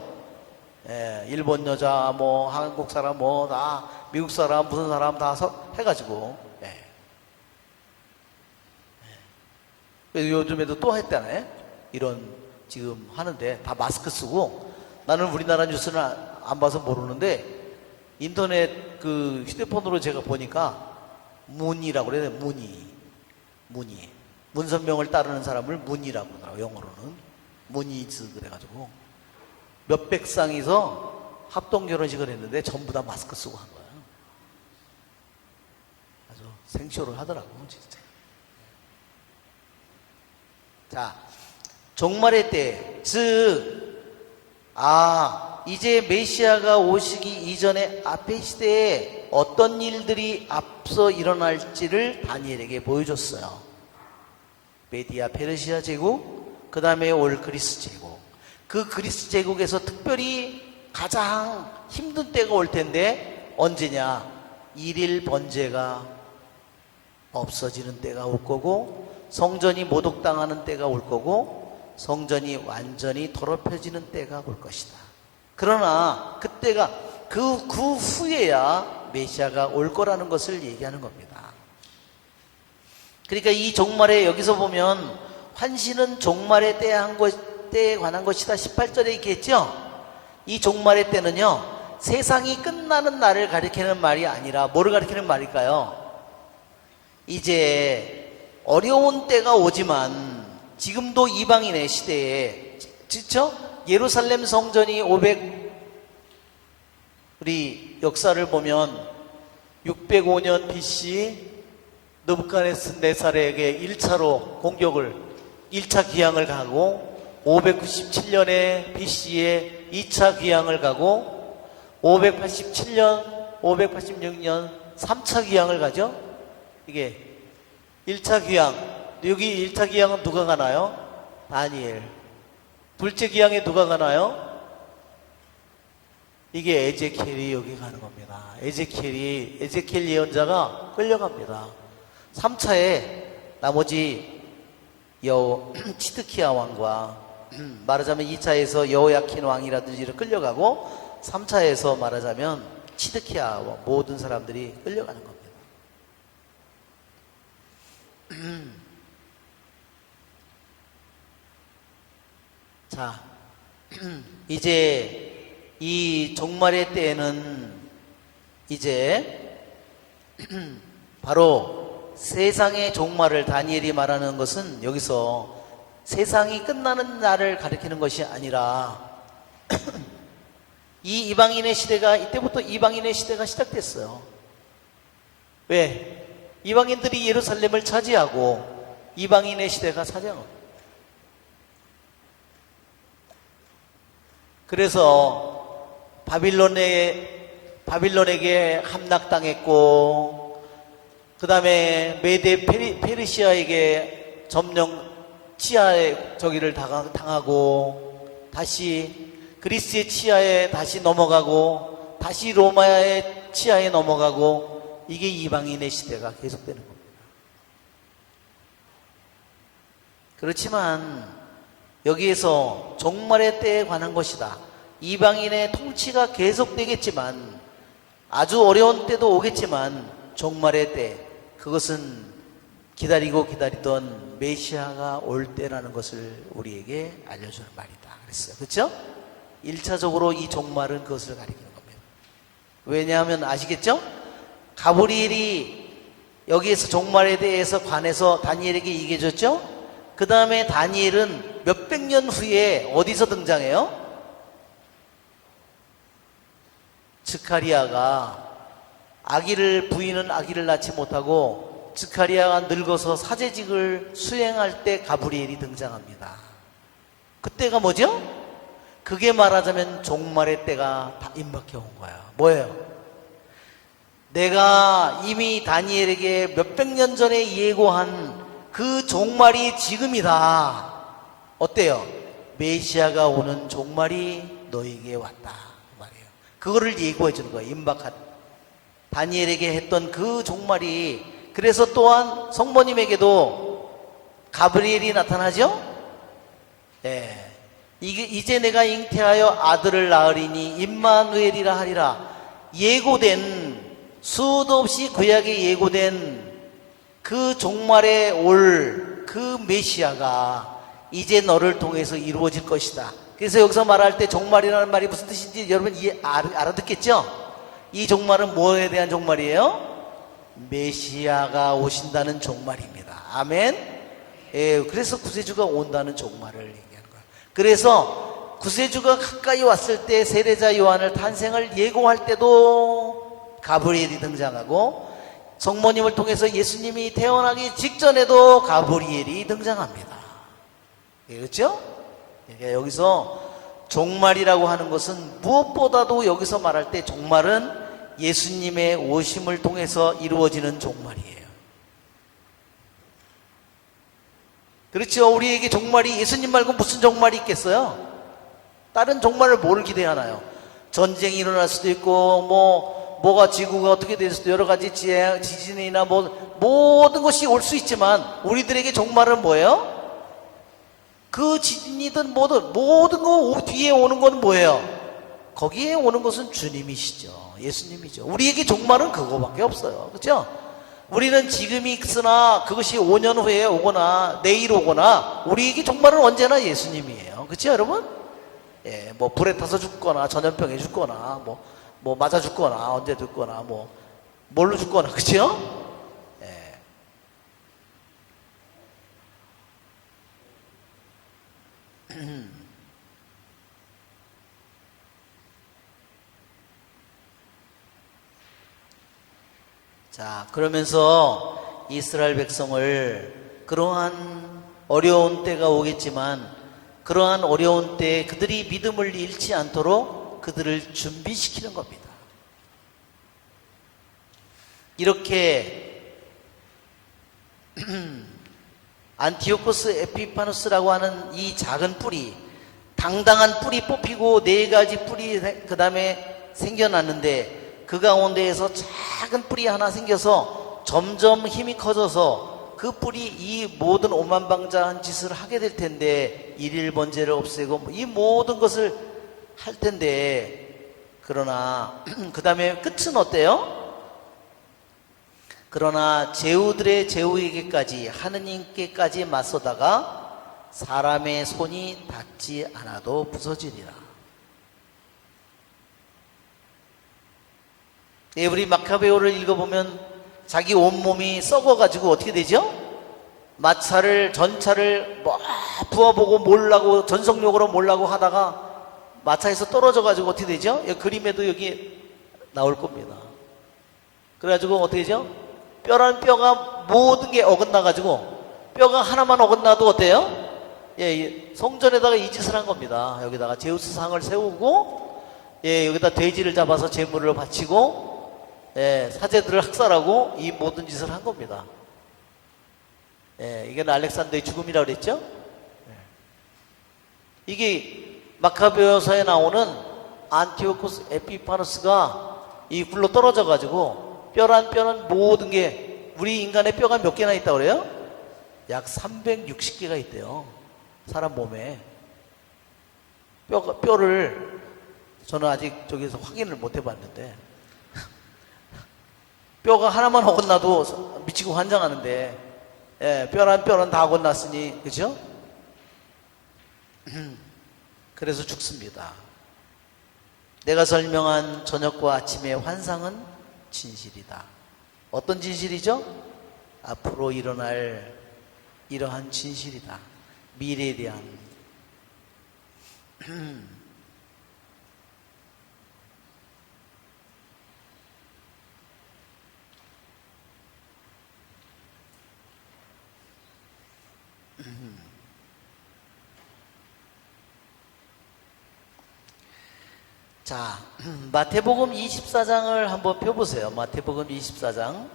예, 일본 여자, 뭐 한국 사람, 뭐 다 미국 사람, 무슨 사람 다 해가지고. 예. 예. 요즘에도 또 했다네. 이런 지금 하는데 다 마스크 쓰고. 나는 우리나라 뉴스는 안 봐서 모르는데 인터넷 그 휴대폰으로 제가 보니까 문이라고 그래요. 문이. 문선명을 따르는 사람을 문이라고 하더라고요. 영어로는 문이즈 그래가지고 몇백 쌍이서 합동 결혼식을 했는데 전부 다 마스크 쓰고 한 거예요. 아주 생쇼를 하더라고 진짜. 자, 종말의 때, 즉 이제 메시아가 오시기 이전에 앞의 시대에 어떤 일들이 앞서 일어날지를 다니엘에게 보여줬어요. 메디아 페르시아 제국, 그 다음에 올 그리스 제국. 그 그리스 제국에서 특별히 가장 힘든 때가 올 텐데 언제냐? 일일 번제가 없어지는 때가 올 거고, 성전이 모독당하는 때가 올 거고, 성전이 완전히 더럽혀지는 때가 올 것이다. 그러나 그때가 그 후에야 메시아가 올 거라는 것을 얘기하는 겁니다. 그러니까 이 종말에 여기서 보면 환시는 종말의 때에 관한 것이다. 18절에 있겠죠? 이 종말의 때는요, 세상이 끝나는 날을 가리키는 말이 아니라 뭐를 가리키는 말일까요? 이제 어려운 때가 오지만 지금도 이방인의 시대에, 그렇죠? 예루살렘 성전이 우리 역사를 보면 605년 BC 느부갓네살에게 1차로 공격을 1차 기항을 가고, 597년에 BC에 2차 기항을 가고, 587년, 586년 3차 기항을 가죠. 이게 1차 기항, 여기 1차 기항은 누가 가나요? 다니엘. 둘째 기항에 누가 가나요? 이게 에제키엘이 여기 가는 겁니다. 에제키엘 예언자가 끌려갑니다. 3차에 나머지 치드키야 왕과 말하자면 2차에서 여호야킨 왕이라든지를 끌려가고 3차에서 말하자면 치드키야 모든 사람들이 끌려가는 겁니다. 자, 이제 이 종말의 때에는 이제 바로 세상의 종말을 다니엘이 말하는 것은 여기서 세상이 끝나는 날을 가리키는 것이 아니라 이 이방인의 시대가 이때부터 이방인의 시대가 시작됐어요. 왜? 이방인들이 예루살렘을 차지하고 이방인의 시대가 차지하고 그래서 바빌론에게 함락당했고 그 다음에 메데 페르시아에게 점령 치하에 저기를 당하고 다시 그리스의 치하에 다시 넘어가고 다시 로마의 치하에 넘어가고 이게 이방인의 시대가 계속되는 겁니다. 그렇지만 여기에서 종말의 때에 관한 것이다. 이방인의 통치가 계속되겠지만 아주 어려운 때도 오겠지만 종말의 때 그것은 기다리고 기다리던 메시아가 올 때라는 것을 우리에게 알려주는 말이다 그랬어요. 그렇죠? 1차적으로 이 종말은 그것을 가리키는 겁니다. 왜냐하면 아시겠죠? 가브리엘이 여기에서 종말에 대해서 관해서 다니엘에게 얘기해 줬죠? 그 다음에 다니엘은 몇백 년 후에 어디서 등장해요? 스가랴가 부인은 아기를 낳지 못하고 스가랴가 늙어서 사제직을 수행할 때 가브리엘이 등장합니다. 그때가 뭐죠? 그게 말하자면 종말의 때가 다 임박해 온 거야. 뭐예요? 내가 이미 다니엘에게 몇백 년 전에 예고한 그 종말이 지금이다. 어때요? 메시아가 오는 종말이 너에게 왔다 그 말이에요. 그거를 예고해 주는 거예요. 임박한 다니엘에게 했던 그 종말이. 그래서 또한 성모님에게도 가브리엘이 나타나죠. 네. 이제 내가 잉태하여 아들을 낳으리니 임마누엘이라 하리라. 예고된 수도 없이 구약에 예고된 그 종말에 올 그 메시아가 이제 너를 통해서 이루어질 것이다. 그래서 여기서 말할 때 종말이라는 말이 무슨 뜻인지 여러분 알아듣겠죠? 이 종말은 뭐에 대한 종말이에요? 메시아가 오신다는 종말입니다. 아멘. 예, 그래서 구세주가 온다는 종말을 얘기하는 거예요. 그래서 구세주가 가까이 왔을 때 세례자 요한을 탄생을 예고할 때도 가브리엘이 등장하고 성모님을 통해서 예수님이 태어나기 직전에도 가브리엘이 등장합니다. 그렇죠? 그러니까 여기서 종말이라고 하는 것은 무엇보다도 여기서 말할 때 종말은 예수님의 오심을 통해서 이루어지는 종말이에요. 그렇죠? 우리에게 종말이 예수님 말고 무슨 종말이 있겠어요? 다른 종말을 뭘 기대하나요? 전쟁이 일어날 수도 있고 뭐가 지구가 어떻게 될 수도 여러 가지 지진이나 모든 것이 올 수 있지만 우리들에게 종말은 뭐예요? 그 지진이든 모든 거 뒤에 오는 건 뭐예요? 거기에 오는 것은 주님이시죠. 예수님이죠. 우리에게 종말은 그거밖에 없어요. 그렇죠? 우리는 지금이 있으나 그것이 5년 후에 오거나 내일 오거나 우리에게 종말은 언제나 예수님이에요. 그렇죠 여러분? 예, 불에 타서 죽거나 전염병에 죽거나 맞아 죽거나 언제 죽거나 뭘로 죽거나 그렇죠? 예. 자, 그러면서 이스라엘 백성을 그러한 어려운 때가 오겠지만 그러한 어려운 때에 그들이 믿음을 잃지 않도록 그들을 준비시키는 겁니다. 이렇게 안티오코스 에피파누스라고 하는 이 작은 뿌리, 당당한 뿌리 뽑히고 4가지 뿌리 그 다음에 생겨났는데 그 가운데에서 작은 뿌리 하나 생겨서 점점 힘이 커져서 그 뿔이 이 모든 오만방자한 짓을 하게 될 텐데, 일일 번제를 없애고 이 모든 것을 할 텐데, 그러나 그 다음에 끝은 어때요? 그러나 제후들의 제후에게까지, 하느님께까지 맞서다가 사람의 손이 닿지 않아도 부서지리라. 예, 우리 마카베오를 읽어보면 자기 온몸이 썩어가지고 어떻게 되죠? 마차를, 전차를 뭐 부어보고 몰라고, 전속력으로 몰라고 하다가 마차에서 떨어져가지고 어떻게 되죠? 이 그림에도 여기 나올 겁니다. 그래가지고 어떻게 되죠? 뼈란 뼈가 모든 게 어긋나가지고, 뼈가 하나만 어긋나도 어때요? 예, 성전에다가 이 짓을 한 겁니다. 여기다가 제우스 상을 세우고, 예, 여기다 돼지를 잡아서 제물을 바치고, 예, 사제들을 학살하고 이 모든 짓을 한 겁니다. 예, 이게 알렉산더의 죽음이라고 그랬죠? 예. 이게 마카베오서에 나오는 안티오코스 에피파누스가 이 굴로 떨어져 가지고 뼈란 뼈는 모든 게, 우리 인간의 뼈가 몇 개나 있다고 그래요? 약 360개가 있대요. 사람 몸에. 뼈를 저는 아직 저기서 확인을 못 해봤는데, 뼈가 하나만 어긋나도 미치고 환장하는데, 예, 뼈란 뼈는 다 어긋났으니, 그죠? 그래서 죽습니다. 내가 설명한 저녁과 아침의 환상은 진실이다. 어떤 진실이죠? 앞으로 일어날 이러한 진실이다. 미래에 대한. 자, 마태복음 24장을 한번 펴보세요. 마태복음 24장.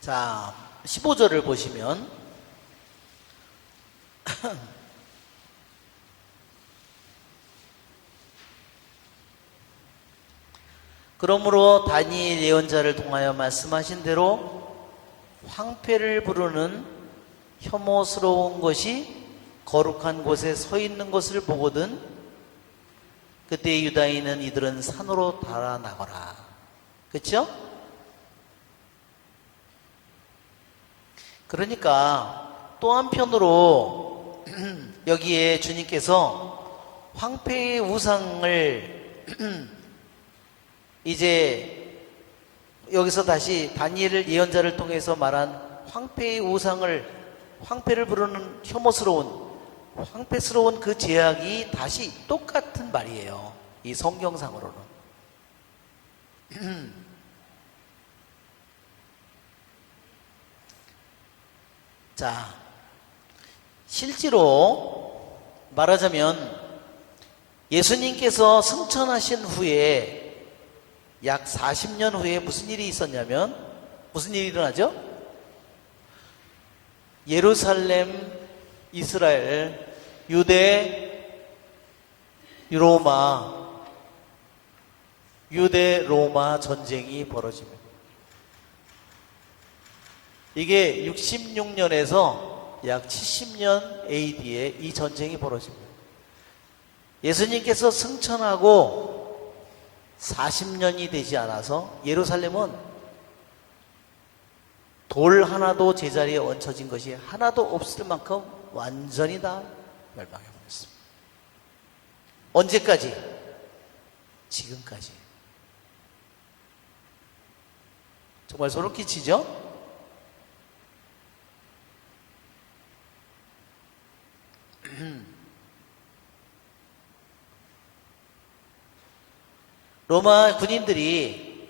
자, 15절을 보시면 그러므로 다니엘 예언자를 통하여 말씀하신 대로 황폐를 부르는 혐오스러운 것이 거룩한 곳에 서 있는 것을 보거든 그때 유다인은 이들은 산으로 달아나거라. 그렇죠? 그러니까 또 한편으로 여기에 주님께서 황폐의 우상을 이제 여기서 다시 다니엘 예언자를 통해서 말한 황폐의 우상을, 황폐를 부르는 황폐스러운 그 제약이 다시 똑같은 말이에요. 이 성경상으로는. 자, 실제로 말하자면 예수님께서 승천하신 후에 약 40년 후에 무슨 일이 있었냐면, 무슨 일이 일어나죠? 예루살렘, 이스라엘, 유대, 로마 전쟁이 벌어집니다. 이게 66년에서 약 70년 AD에 이 전쟁이 벌어집니다. 예수님께서 승천하고 40년이 되지 않아서 예루살렘은 돌 하나도 제자리에 얹혀진 것이 하나도 없을 만큼 완전히 다 멸망해버렸습니다. 언제까지? 지금까지. 정말 소름 끼치죠? 로마 군인들이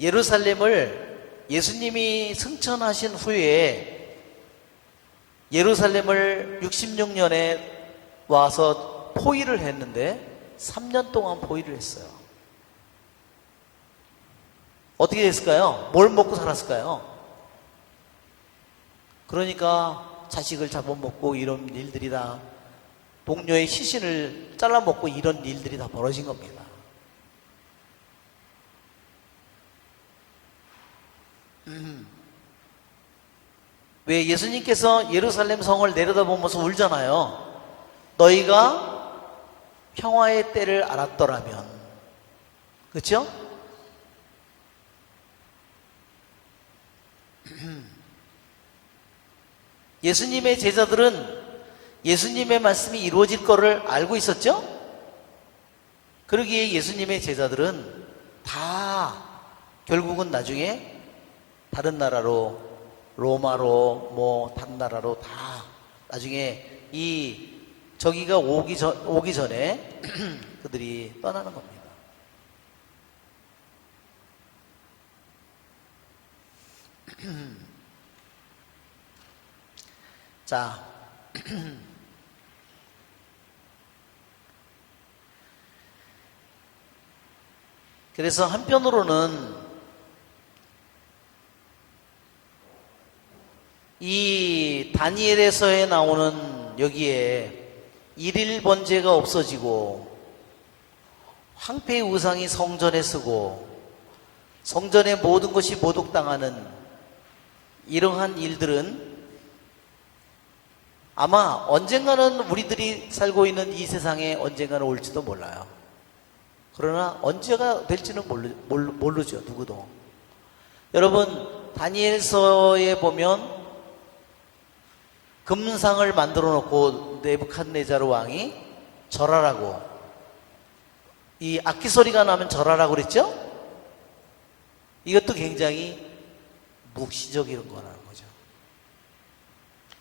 예루살렘을, 예수님이 승천하신 후에 예루살렘을 66년에 와서 포위를 했는데 3년 동안 포위를 했어요. 어떻게 됐을까요? 뭘 먹고 살았을까요? 그러니까 자식을 잡아먹고 이런 일들이 다 동료의 시신을 잘라먹고 이런 일들이 다 벌어진 겁니다. 왜 예수님께서 예루살렘 성을 내려다보면서 울잖아요. 너희가 평화의 때를 알았더라면. 그렇죠? 예수님의 제자들은 예수님의 말씀이 이루어질 거를 알고 있었죠? 그러기에 예수님의 제자들은 다 결국은 나중에 다른 나라로, 로마로, 뭐 다른 나라로 다 나중에 저기가 오기 전에 그들이 떠나는 겁니다. 자, 그래서 한편으로는 이 다니엘에서에 나오는 여기에 일일 번제가 없어지고 황폐의 우상이 성전에 쓰고 성전의 모든 것이 모독당하는 이러한 일들은 아마 언젠가는 우리들이 살고 있는 이 세상에 언젠가는 올지도 몰라요. 그러나 언제가 될지는 모르죠. 누구도. 여러분, 다니엘서에 보면 금상을 만들어 놓고 네부갓네자르 왕이 절하라고, 이 악기 소리가 나면 절하라고 그랬죠? 이것도 굉장히 묵시적인 거라는 거죠.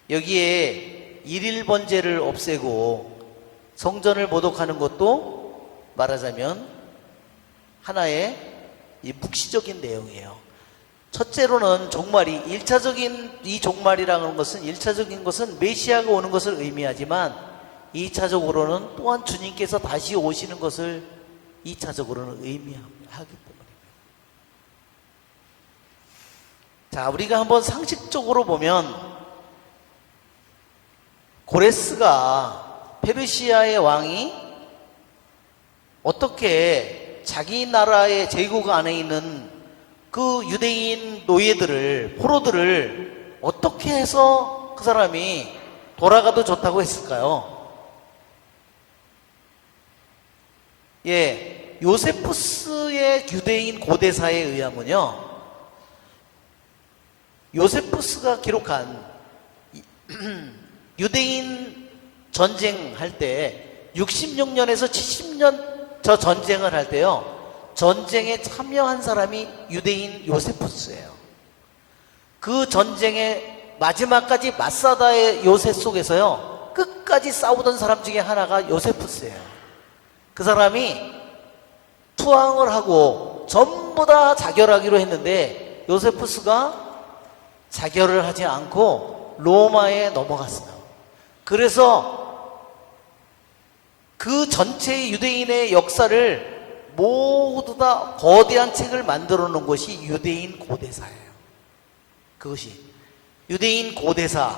여기에 일일 번제를 없애고 성전을 모독하는 것도 말하자면 하나의 이 묵시적인 내용이에요. 첫째로는 종말이, 이 종말이라는 것은, 1차적인 것은 메시아가 오는 것을 의미하지만 2차적으로는 또한 주님께서 다시 오시는 것을 2차적으로는 의미하기 때문입니다. 자, 우리가 한번 상식적으로 보면 고레스가, 페르시아의 왕이 어떻게 자기 나라의 제국 안에 있는 그 유대인 노예들을, 포로들을 어떻게 해서 그 사람이 돌아가도 좋다고 했을까요? 예, 요세푸스의 유대인 고대사에 의하면요, 요세푸스가 기록한 유대인 전쟁할 때 66년에서 70년 저 전쟁을 할 때요, 전쟁에 참여한 사람이 유대인 요세푸스예요. 그 전쟁의 마지막까지 마사다의 요새 속에서요, 끝까지 싸우던 사람 중에 하나가 요세푸스예요. 그 사람이 투항을 하고 전부 다 자결하기로 했는데 요세푸스가 자결을 하지 않고 로마에 넘어갔어요. 그래서 그 전체 유대인의 역사를 모두 다 거대한 책을 만들어 놓은 것이 유대인 고대사예요. 그것이 유대인 고대사,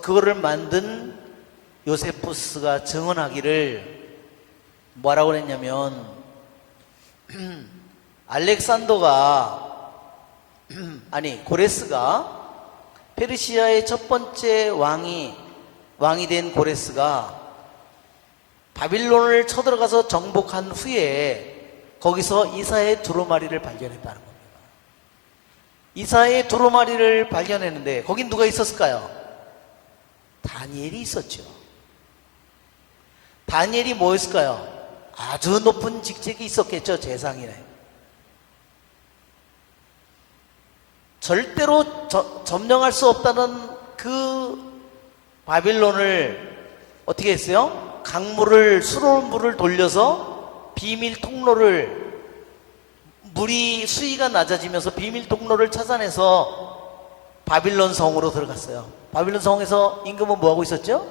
그거를 만든 요세푸스가 증언하기를 뭐라고 했냐면, 고레스가, 페르시아의 첫 번째 왕이 된 고레스가 바빌론을 쳐들어가서 정복한 후에 거기서 이사의 두루마리를 발견했다는 겁니다. 이사의 두루마리를 발견했는데 거긴 누가 있었을까요? 다니엘이 있었죠. 다니엘이 뭐였을까요? 아주 높은 직책이 있었겠죠. 제상이네. 절대로 점령할 수 없다는 그 바빌론을 어떻게 했어요? 수로운 물을 돌려서 비밀 통로를, 물이 수위가 낮아지면서 비밀 통로를 찾아내서 바빌론 성으로 들어갔어요. 바빌론 성에서 임금은 뭐하고 있었죠?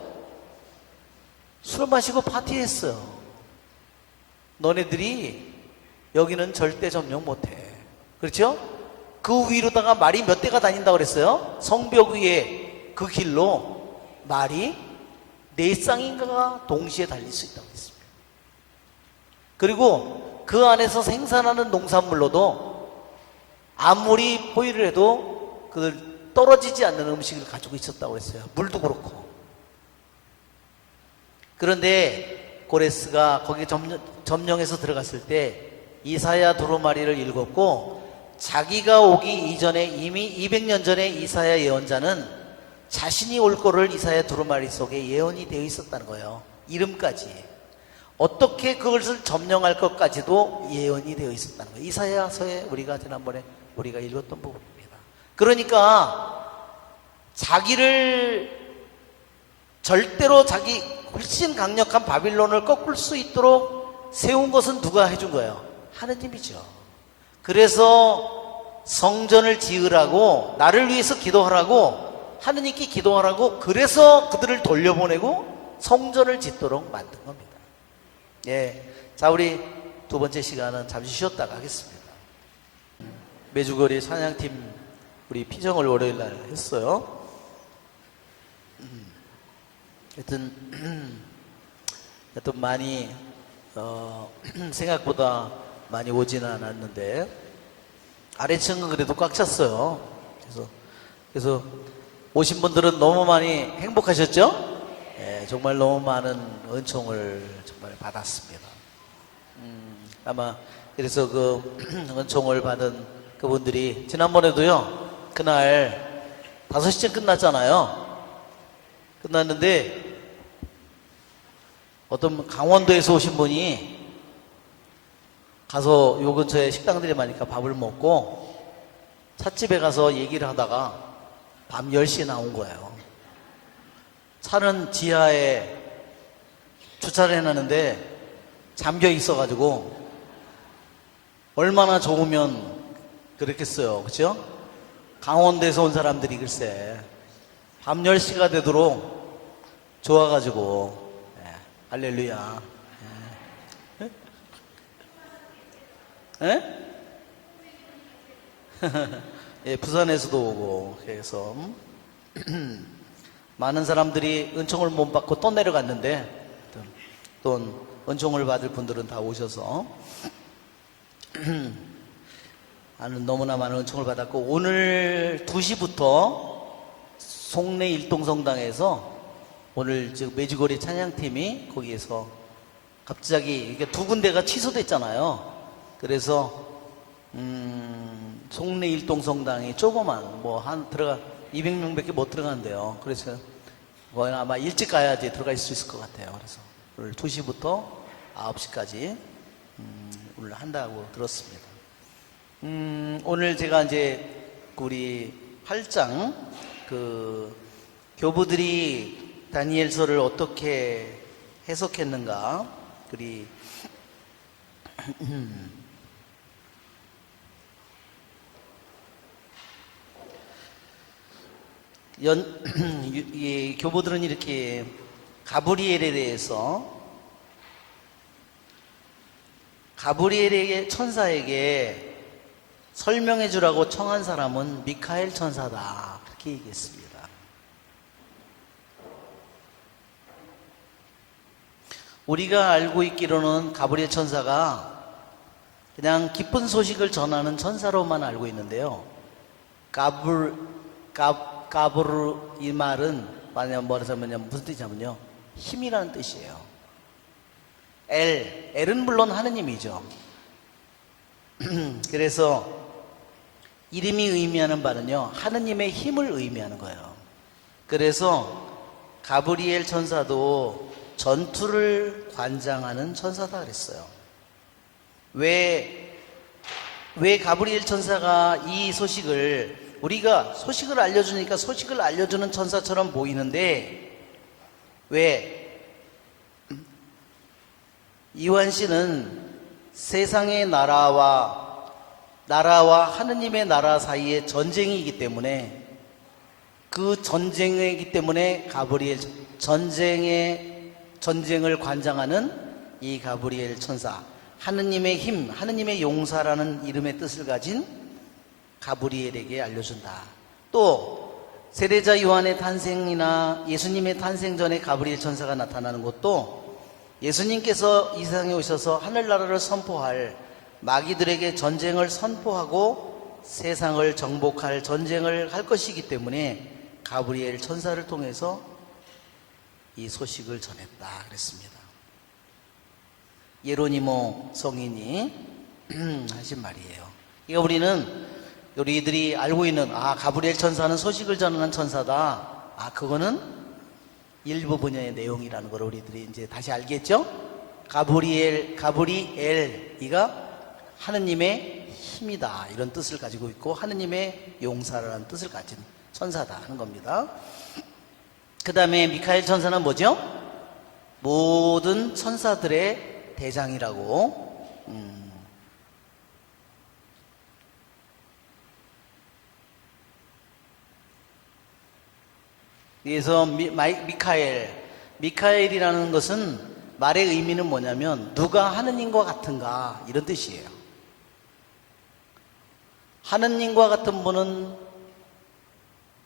술 마시고 파티했어요. 너네들이 여기는 절대 점령 못해. 그렇죠? 그 위로다가 말이 몇 대가 다닌다고 그랬어요? 성벽 위에 그 길로 말이 네 쌍인가가 동시에 달릴 수 있다고 했습니다. 그리고 그 안에서 생산하는 농산물로도 아무리 포위를 해도 그 떨어지지 않는 음식을 가지고 있었다고 했어요. 물도 그렇고. 그런데 고레스가 거기에 점령해서 들어갔을 때 이사야 두루마리를 읽었고, 자기가 오기 이전에 이미 200년 전에 이사야 예언자는 자신이 올 거를 이사야 두루마리 속에 예언이 되어 있었다는 거예요. 이름까지. 어떻게 그것을 점령할 것까지도 예언이 되어 있었다는 거예요. 이사야서에 우리가 지난번에 우리가 읽었던 부분입니다. 그러니까 자기를 절대로 자기 훨씬 강력한 바빌론을 꺾을 수 있도록 세운 것은 누가 해준 거예요? 하느님이죠. 그래서 성전을 지으라고, 나를 위해서 기도하라고, 하느님께 기도하라고, 그래서 그들을 돌려보내고 성전을 짓도록 만든 겁니다. 예. 자, 우리 두 번째 시간은 잠시 쉬었다가 하겠습니다. 메주거리 찬양팀 우리 피정을 월요일 날 했어요. 하여튼 많이 생각보다 많이 오지는 않았는데 아래층은 그래도 꽉 찼어요. 그래서 오신 분들은 너무 많이 행복하셨죠? 예, 정말 너무 많은 은총을 정말 받았습니다. 아마 그래서 그 은총을 받은 그분들이 지난번에도요, 그날 5시쯤 끝났잖아요. 끝났는데 어떤 강원도에서 오신 분이 가서 요 근처에 식당들이 많으니까 밥을 먹고 찻집에 가서 얘기를 하다가 밤 10시에 나온 거예요. 차는 지하에 주차를 해놨는데 잠겨 있어가지고 얼마나 좋으면 그랬겠어요. 그렇죠? 강원도에서 온 사람들이 글쎄 밤 10시가 되도록 좋아가지고, 예, 할렐루야. 예? 예? 예, 부산에서도 오고 그래서 많은 사람들이 은총을 못 받고 또 내려갔는데 또 은총을 받을 분들은 다 오셔서 너무나 많은 은총을 받았고, 오늘 2시부터 송내 일동성당에서 오늘 지금 메주거리 찬양팀이 거기에서 갑자기 이게 2군데가 취소됐잖아요. 그래서 송내 일동성당이 조그만 들어가 200명밖에 못 들어간대요. 그래서 아마 일찍 가야지 들어갈 수 있을 것 같아요. 그래서 오늘 2시부터 9시까지 오늘 한다고 들었습니다. 오늘 제가 이제 우리 8장 그 교부들이 다니엘서를 어떻게 해석했는가, 우리 이 교부들은 이렇게 가브리엘에 대해서, 가브리엘의 천사에게 설명해 주라고 청한 사람은 미카엘 천사다, 그렇게 얘기했습니다. 우리가 알고 있기로는 가브리엘 천사가 그냥 기쁜 소식을 전하는 천사로만 알고 있는데요. 가브르 이 말은 무슨 뜻이냐면요, 힘이라는 뜻이에요. 엘은 물론 하느님이죠. 그래서 이름이 의미하는 바는요, 하느님의 힘을 의미하는 거예요. 그래서 가브리엘 천사도 전투를 관장하는 천사다 그랬어요. 왜 가브리엘 천사가 이 소식을, 우리가 소식을 알려주니까 소식을 알려주는 천사처럼 보이는데, 왜 이완 씨는 세상의 나라와 하느님의 나라 사이의 전쟁이기 때문에, 그 전쟁이기 때문에 가브리엘 전쟁을 관장하는 이 가브리엘 천사, 하느님의 힘, 하느님의 용사라는 이름의 뜻을 가진 가브리엘에게 알려준다. 또 세례자 요한의 탄생이나 예수님의 탄생 전에 가브리엘 천사가 나타나는 것도 예수님께서 이 세상에 오셔서 하늘나라를 선포할, 마귀들에게 전쟁을 선포하고 세상을 정복할 전쟁을 할 것이기 때문에 가브리엘 천사를 통해서 이 소식을 전했다 그랬습니다. 예로니모 성인이 하신 말이에요. 그러니까 우리들이 알고 있는 가브리엘 천사는 소식을 전하는 천사다. 그거는 일부 분야의 내용이라는 걸 우리들이 이제 다시 알겠죠? 가브리엘 이가 하느님의 힘이다 이런 뜻을 가지고 있고 하느님의 용사라는 뜻을 가진 천사다 하는 겁니다. 그 다음에 미카엘 천사는 뭐죠? 모든 천사들의 대장이라고. 그래서 미카엘이라는 것은 말의 의미는 뭐냐면 누가 하느님과 같은가 이런 뜻이에요. 하느님과 같은 분은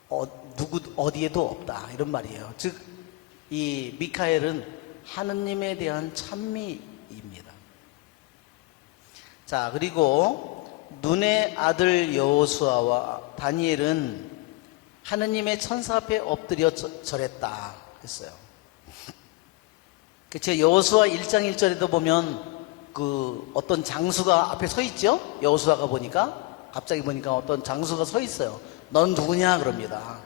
어디에도 없다 이런 말이에요. 즉 이 미카엘은 하느님에 대한 찬미입니다. 자, 그리고 눈의 아들 여호수아와 다니엘은 하느님의 천사 앞에 엎드려 절했다 했어요. 그쵸? 여호수아 1장 1절에도 보면 그 어떤 장수가 앞에 서 있죠? 여호수아가 보니까 갑자기 보니까 어떤 장수가 서 있어요. 넌 누구냐 그럽니다.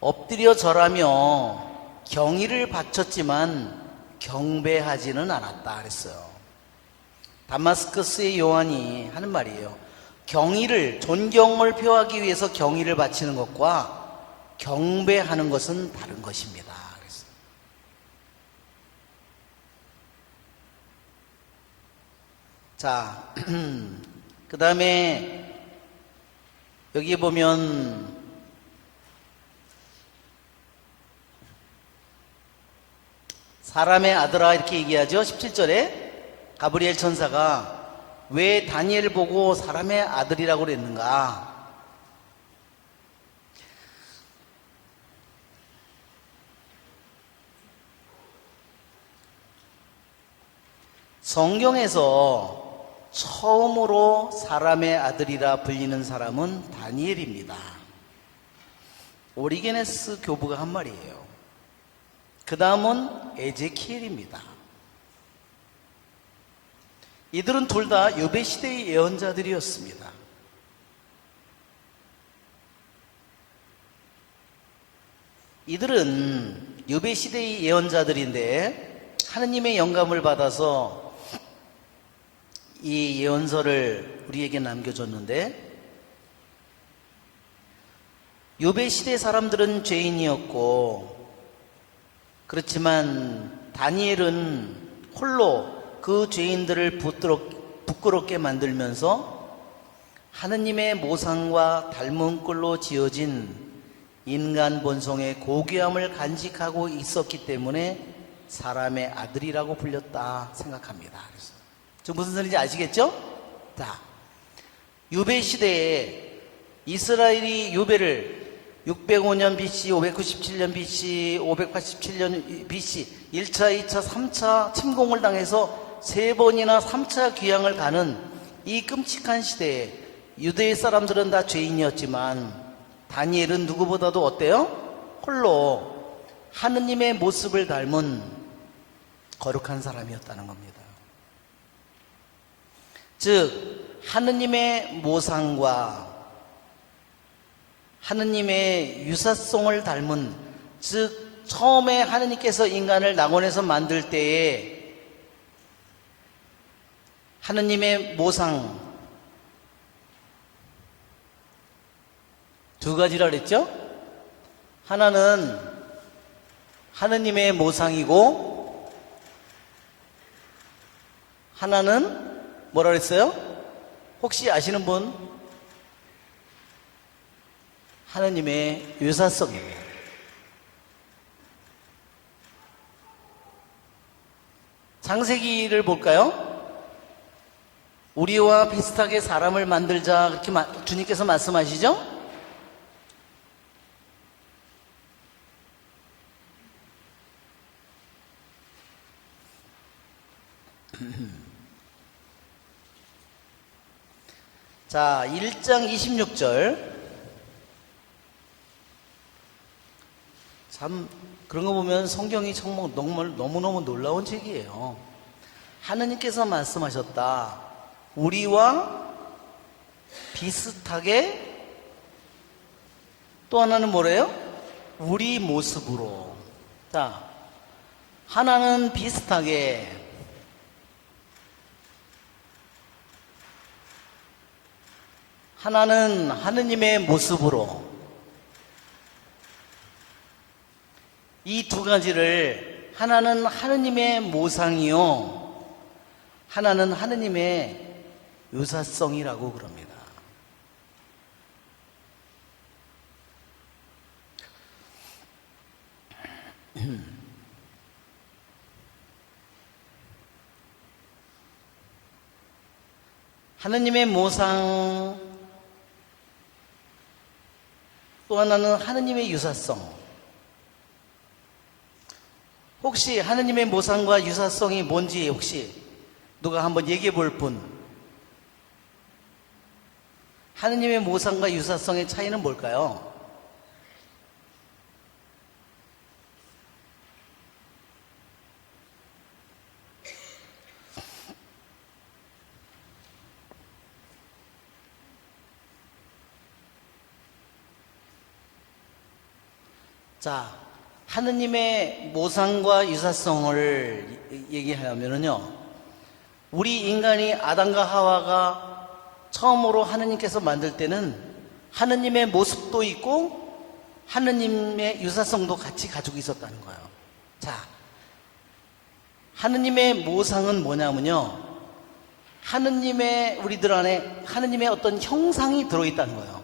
엎드려 절하며 경의를 바쳤지만 경배하지는 않았다 그랬어요. 다마스커스의 요한이 하는 말이에요. 존경을 표하기 위해서 경의를 바치는 것과 경배하는 것은 다른 것입니다. 그랬어요. 자, 그 다음에 여기 보면 사람의 아들아 이렇게 얘기하죠. 17절에 가브리엘 천사가 왜 다니엘을 보고 사람의 아들이라고 그랬는가? 성경에서 처음으로 사람의 아들이라 불리는 사람은 다니엘입니다. 오리게네스 교부가 한 말이에요. 그 다음은 에제키엘입니다. 이들은 둘 다 유배시대의 예언자들이었습니다. 이들은 유배시대의 예언자들인데 하느님의 영감을 받아서 이 예언서를 우리에게 남겨줬는데 유배시대 사람들은 죄인이었고 그렇지만 다니엘은 홀로 그 죄인들을 부끄럽게 만들면서 하느님의 모상과 닮은 꼴로 지어진 인간 본성의 고귀함을 간직하고 있었기 때문에 사람의 아들이라고 불렸다 생각합니다. 그래서 지금 무슨 소리인지 아시겠죠? 자, 유배 시대에 이스라엘이 유배를 605년 BC, 597년 BC, 587년 BC 1차, 2차, 3차 침공을 당해서 3번이나 3차 귀향을 가는 이 끔찍한 시대에 유대의 사람들은 다 죄인이었지만 다니엘은 누구보다도 어때요? 홀로 하느님의 모습을 닮은 거룩한 사람이었다는 겁니다. 즉 하느님의 모상과 하느님의 유사성을 닮은, 즉 처음에 하느님께서 인간을 낙원에서 만들 때에 하느님의 모상 두 가지라 그랬죠? 하나는 하느님의 모상이고 하나는 뭐라 그랬어요? 혹시 아시는 분? 하느님의 유사성입니다. 창세기를 볼까요? 우리와 비슷하게 사람을 만들자, 그렇게 주님께서 말씀하시죠? 자, 1장 26절. 참 그런 거 보면 성경이 정말 너무너무 놀라운 책이에요. 하느님께서 말씀하셨다. 우리와 비슷하게, 또 하나는 뭐래요? 우리 모습으로. 자, 하나는 비슷하게, 하나는 하느님의 모습으로. 이 두 가지를, 하나는 하느님의 모상이요, 하나는 하느님의 유사성이라고 그럽니다. 하느님의 모상, 또 하나는 하느님의 유사성. 혹시 하느님의 모상과 유사성이 뭔지 혹시 누가 한번 얘기해 볼 분? 하느님의 모상과 유사성의 차이는 뭘까요? 자, 하느님의 모상과 유사성을 얘기하면요, 우리 인간이 아담과 하와가 처음으로 하느님께서 만들 때는 하느님의 모습도 있고 하느님의 유사성도 같이 가지고 있었다는 거예요. 자, 하느님의 모상은 뭐냐면요, 하느님의, 우리들 안에 하느님의 어떤 형상이 들어있다는 거예요.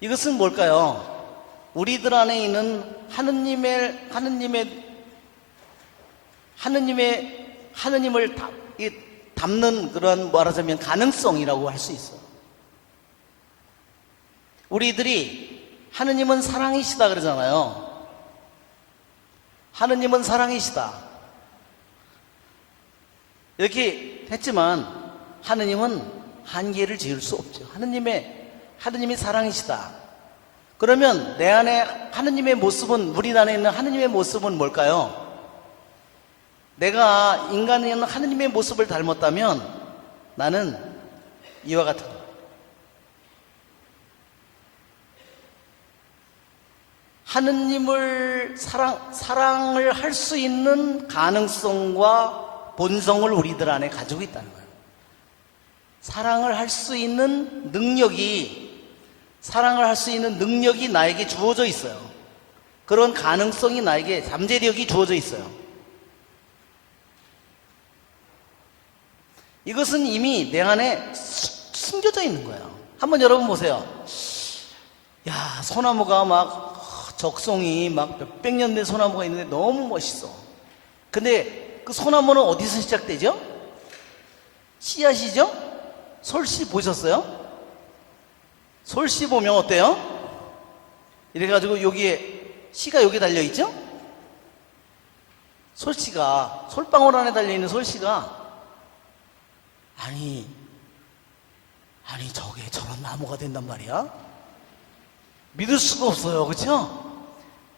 이것은 뭘까요? 우리들 안에 있는 하느님을 담는 그런, 말하자면 가능성이라고 할 수 있어요. 우리들이 하느님은 사랑이시다 그러잖아요. 하느님은 사랑이시다 이렇게 했지만 하느님은 한계를 지을 수 없죠. 하느님이 사랑이시다. 그러면 내 안에 하느님의 모습은, 우리 안에 있는 하느님의 모습은 뭘까요? 내가 인간이 있는 하느님의 모습을 닮았다면 나는 이와 같은 거. 하느님을 사랑을 할 수 있는 가능성과 본성을 우리들 안에 가지고 있다는 거예요. 사랑을 할 수 있는 능력이 나에게 주어져 있어요. 그런 가능성이 나에게, 잠재력이 주어져 있어요. 이것은 이미 내 안에 숨겨져 있는 거예요. 한번 여러분 보세요. 야, 소나무가 막 적송이 막 몇백 년 된 소나무가 있는데 너무 멋있어. 근데 그 소나무는 어디서 시작되죠? 씨앗이죠? 솔씨 보셨어요? 솔씨 보면 어때요? 이래가지고 여기에 씨가 여기 달려있죠? 솔씨가, 솔방울 안에 달려있는 솔씨가, 아니 저게 저런 나무가 된단 말이야? 믿을 수가 없어요. 그렇죠?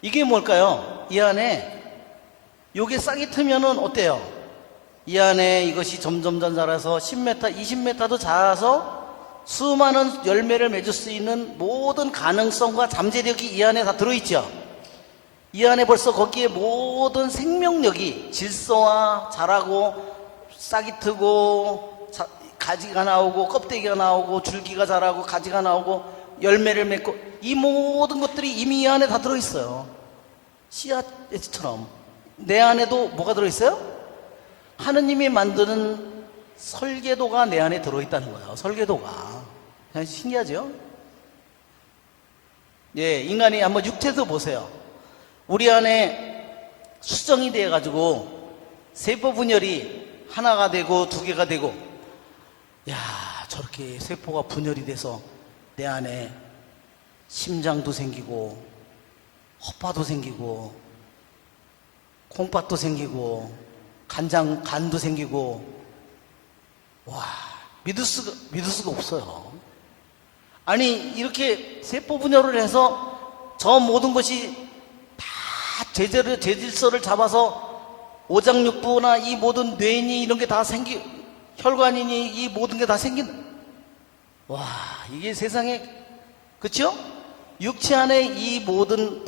이게 뭘까요? 이 안에 요게 싹이 트면은 어때요? 이 안에 이것이 점점 자라서 10m, 20m도 자라서 수많은 열매를 맺을 수 있는 모든 가능성과 잠재력이 이 안에 다 들어있죠. 이 안에 벌써 거기에 모든 생명력이, 질소와 자라고 싹이 트고 가지가 나오고 껍데기가 나오고 줄기가 자라고 가지가 나오고 열매를 맺고, 이 모든 것들이 이미 이 안에 다 들어있어요. 씨앗처럼 내 안에도 뭐가 들어있어요? 하느님이 만드는 설계도가 내 안에 들어있다는 거예요. 설계도가. 그냥 신기하죠? 예, 인간이 한번 육체도 보세요. 우리 안에 수정이 돼가지고 세포 분열이 하나가 되고 두 개가 되고, 야, 저렇게 세포가 분열이 돼서 내 안에 심장도 생기고 허파도 생기고 콩팥도 생기고 간도 생기고, 와, 믿을 수가 없어요. 아니, 이렇게 세포 분열을 해서 저 모든 것이 다 재질서를 잡아서 오장육부나 이 모든 뇌니 이런 게 다 혈관이니 이 모든 게 다 생긴, 와, 이게 세상에, 그쵸? 육체 안에 이 모든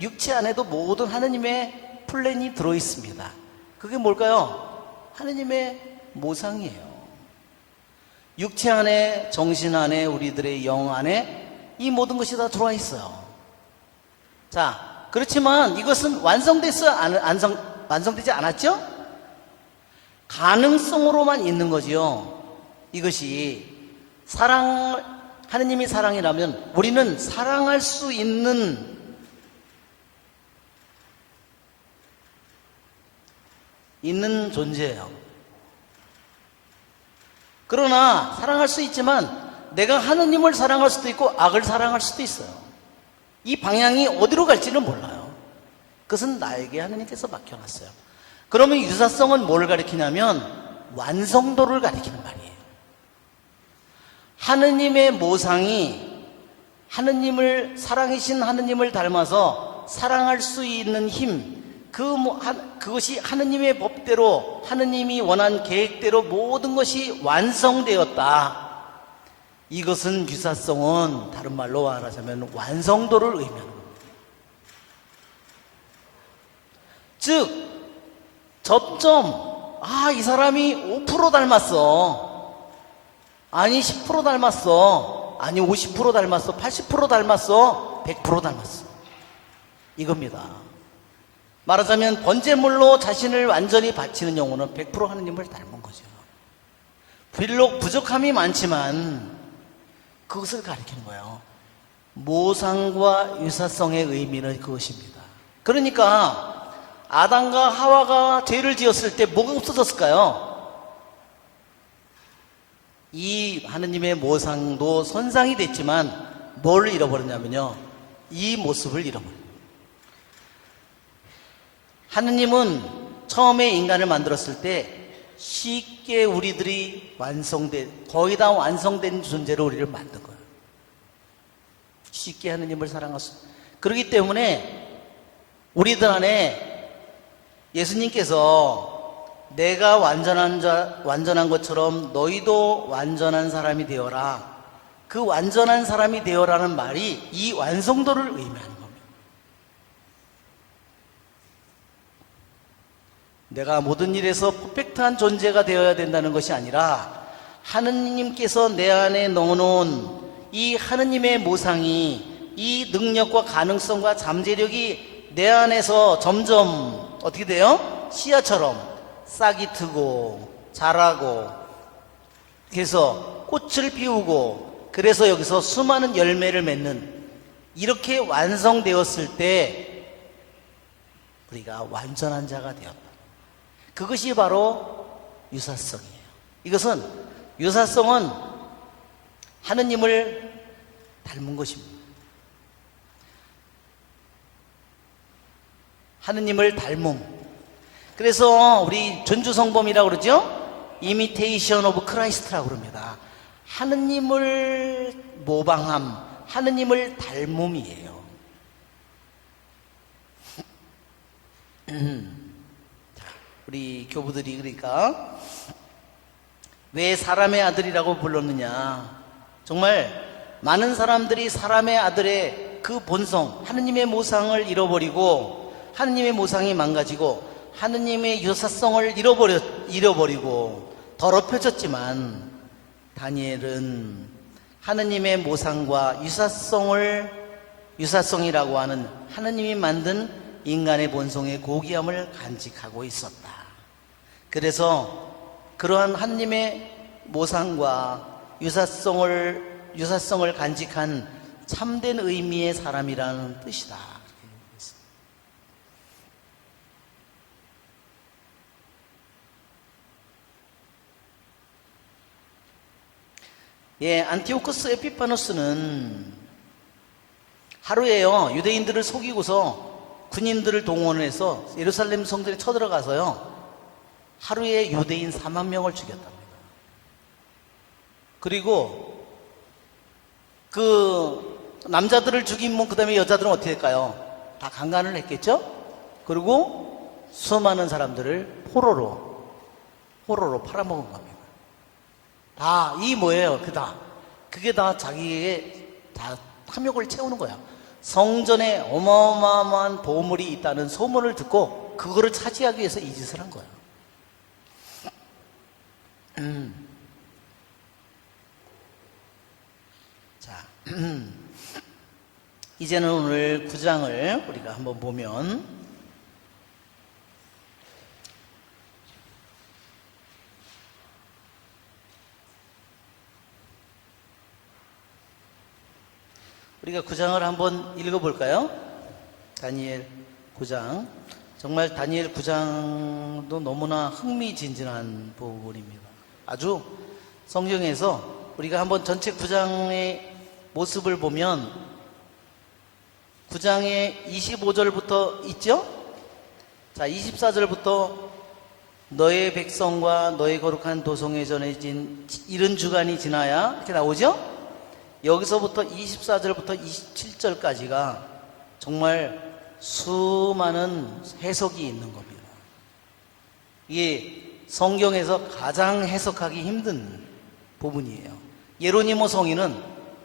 육체 안에도 모든 하느님의 플랜이 들어있습니다. 그게 뭘까요? 하느님의 모상이에요. 육체 안에, 정신 안에, 우리들의 영 안에 이 모든 것이 다 들어와 있어요. 자, 그렇지만 이것은 완성되지 않았죠? 가능성으로만 있는 거지요. 이것이 하느님이 사랑이라면 우리는 사랑할 수 있는 존재예요. 그러나 사랑할 수 있지만 내가 하느님을 사랑할 수도 있고 악을 사랑할 수도 있어요. 이 방향이 어디로 갈지는 몰라요. 그것은 나에게 하느님께서 맡겨놨어요. 그러면 유사성은 뭘 가리키냐면 완성도를 가리키는 말이에요. 하느님의 모상이 사랑이신 하느님을 닮아서 사랑할 수 있는 힘, 그것이 하느님의 법대로, 하느님이 원한 계획대로 모든 것이 완성되었다. 이것은 유사성은 다른 말로 말하자면 완성도를 의미하는 겁니다. 즉, 접점, 이 사람이 5% 닮았어. 아니, 10% 닮았어. 아니, 50% 닮았어. 80% 닮았어. 100% 닮았어. 이겁니다. 말하자면 번제물로 자신을 완전히 바치는 영혼은 100% 하느님을 닮은 거죠. 비록 부족함이 많지만 그것을 가리키는 거예요. 모상과 유사성의 의미는 그것입니다. 그러니까 아담과 하와가 죄를 지었을 때 뭐가 없어졌을까요? 이 하느님의 모상도 손상이 됐지만 뭘 잃어버렸냐면요, 이 모습을 잃어버려요. 하느님은 처음에 인간을 만들었을 때 쉽게 우리들이 거의 다 완성된 존재로 우리를 만든 거예요. 쉽게 하느님을 사랑할 수. 그렇기 때문에 우리들 안에 예수님께서 내가 완전한 것처럼 너희도 완전한 사람이 되어라. 그 완전한 사람이 되어라는 말이 이 완성도를 의미하는 겁니다. 내가 모든 일에서 퍼펙트한 존재가 되어야 된다는 것이 아니라 하느님께서 내 안에 넣어놓은 이 하느님의 모상이, 이 능력과 가능성과 잠재력이 내 안에서 점점 어떻게 돼요? 씨앗처럼 싹이 트고 자라고, 그래서 꽃을 피우고, 그래서 여기서 수많은 열매를 맺는, 이렇게 완성되었을 때 우리가 완전한 자가 되었다. 그것이 바로 유사성이에요. 유사성은 하느님을 닮은 것입니다. 하느님을 닮음. 그래서 우리 전주성범이라고 그러죠? Imitation of Christ라고 그럽니다. 하느님을 모방함, 하느님을 닮음이에요. 우리 교부들이 그러니까 왜 사람의 아들이라고 불렀느냐. 정말 많은 사람들이 사람의 아들의 그 본성, 하느님의 모상을 잃어버리고, 하느님의 모상이 망가지고 하느님의 유사성을 잃어버리고 더럽혀졌지만, 다니엘은 하느님의 모상과 유사성이라고 하는 하느님이 만든 인간의 본성의 고귀함을 간직하고 있었다. 그래서 그러한 하느님의 모상과 유사성을 간직한 참된 의미의 사람이라는 뜻이다. 안티오쿠스 에피파누스는 하루에요, 유대인들을 속이고서 군인들을 동원해서 예루살렘 성전에 쳐들어가서요, 하루에 유대인 4만 명을 죽였답니다. 그리고 그 남자들을 죽이면 그 다음에 여자들은 어떻게 될까요? 다 강간을 했겠죠? 그리고 수많은 사람들을 포로로 팔아먹은 겁니다. 다 이 뭐예요? 그게 다 자기에게 다 탐욕을 채우는 거야. 성전에 어마어마한 보물이 있다는 소문을 듣고 그거를 차지하기 위해서 이 짓을 한 거야. 자, 이제는 오늘 9장을 우리가 한번 보면, 우리가 9장을 한번 읽어볼까요? 다니엘 9장. 정말 다니엘 9장도 너무나 흥미진진한 부분입니다. 아주 성경에서 우리가 한번 전체 9장의 모습을 보면 9장의 25절부터 있죠? 자, 24절부터 너의 백성과 너의 거룩한 도성에 전해진 이른 주간이 지나야 이렇게 나오죠? 여기서부터 24절부터 27절까지가 정말 수많은 해석이 있는 겁니다. 이게 성경에서 가장 해석하기 힘든 부분이에요. 예로니모 성인은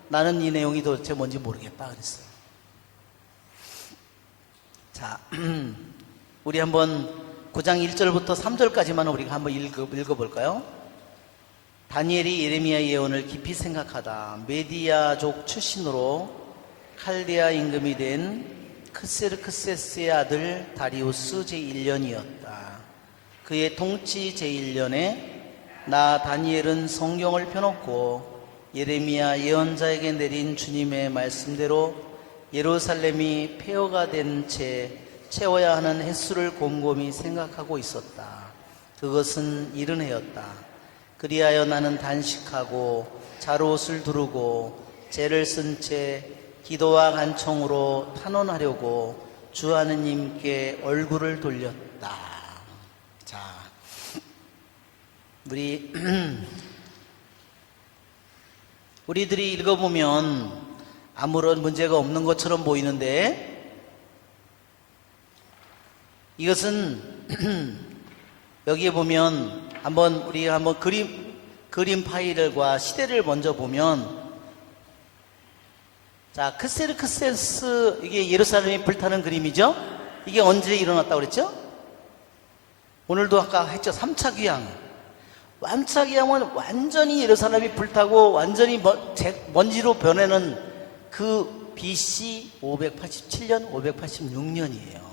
나는 이 내용이 도대체 뭔지 모르겠다 그랬어요. 자, 우리 한번 9장 1절부터 3절까지만 우리가 한번 읽어볼까요? 다니엘이 예레미야 예언을 깊이 생각하다 메디아족 출신으로 칼데아 임금이 된 크세르크세스의 아들 다리우스 제1년이었다. 그의 통치 제1년에 나 다니엘은 성경을 펴놓고 예레미야 예언자에게 내린 주님의 말씀대로 예루살렘이 폐허가 된 채 채워야 하는 횟수를 곰곰이 생각하고 있었다. 그것은 이른 해였다. 그리하여 나는 단식하고 자로옷을 두르고 죄를 쓴 채 기도와 간청으로 탄원하려고 주 하느님께 얼굴을 돌렸다. 자, 우리들이 읽어보면 아무런 문제가 없는 것처럼 보이는데, 이것은 여기에 보면 우리 한번 그림 파일과 시대를 먼저 보면, 자, 크세르크세스, 이게 예루살렘이 불타는 그림이죠? 이게 언제 일어났다고 그랬죠? 오늘도 아까 했죠. 3차 귀향. 3차 귀향은 완전히 예루살렘이 불타고 완전히 먼지로 변하는 그 BC 587년, 586년이에요.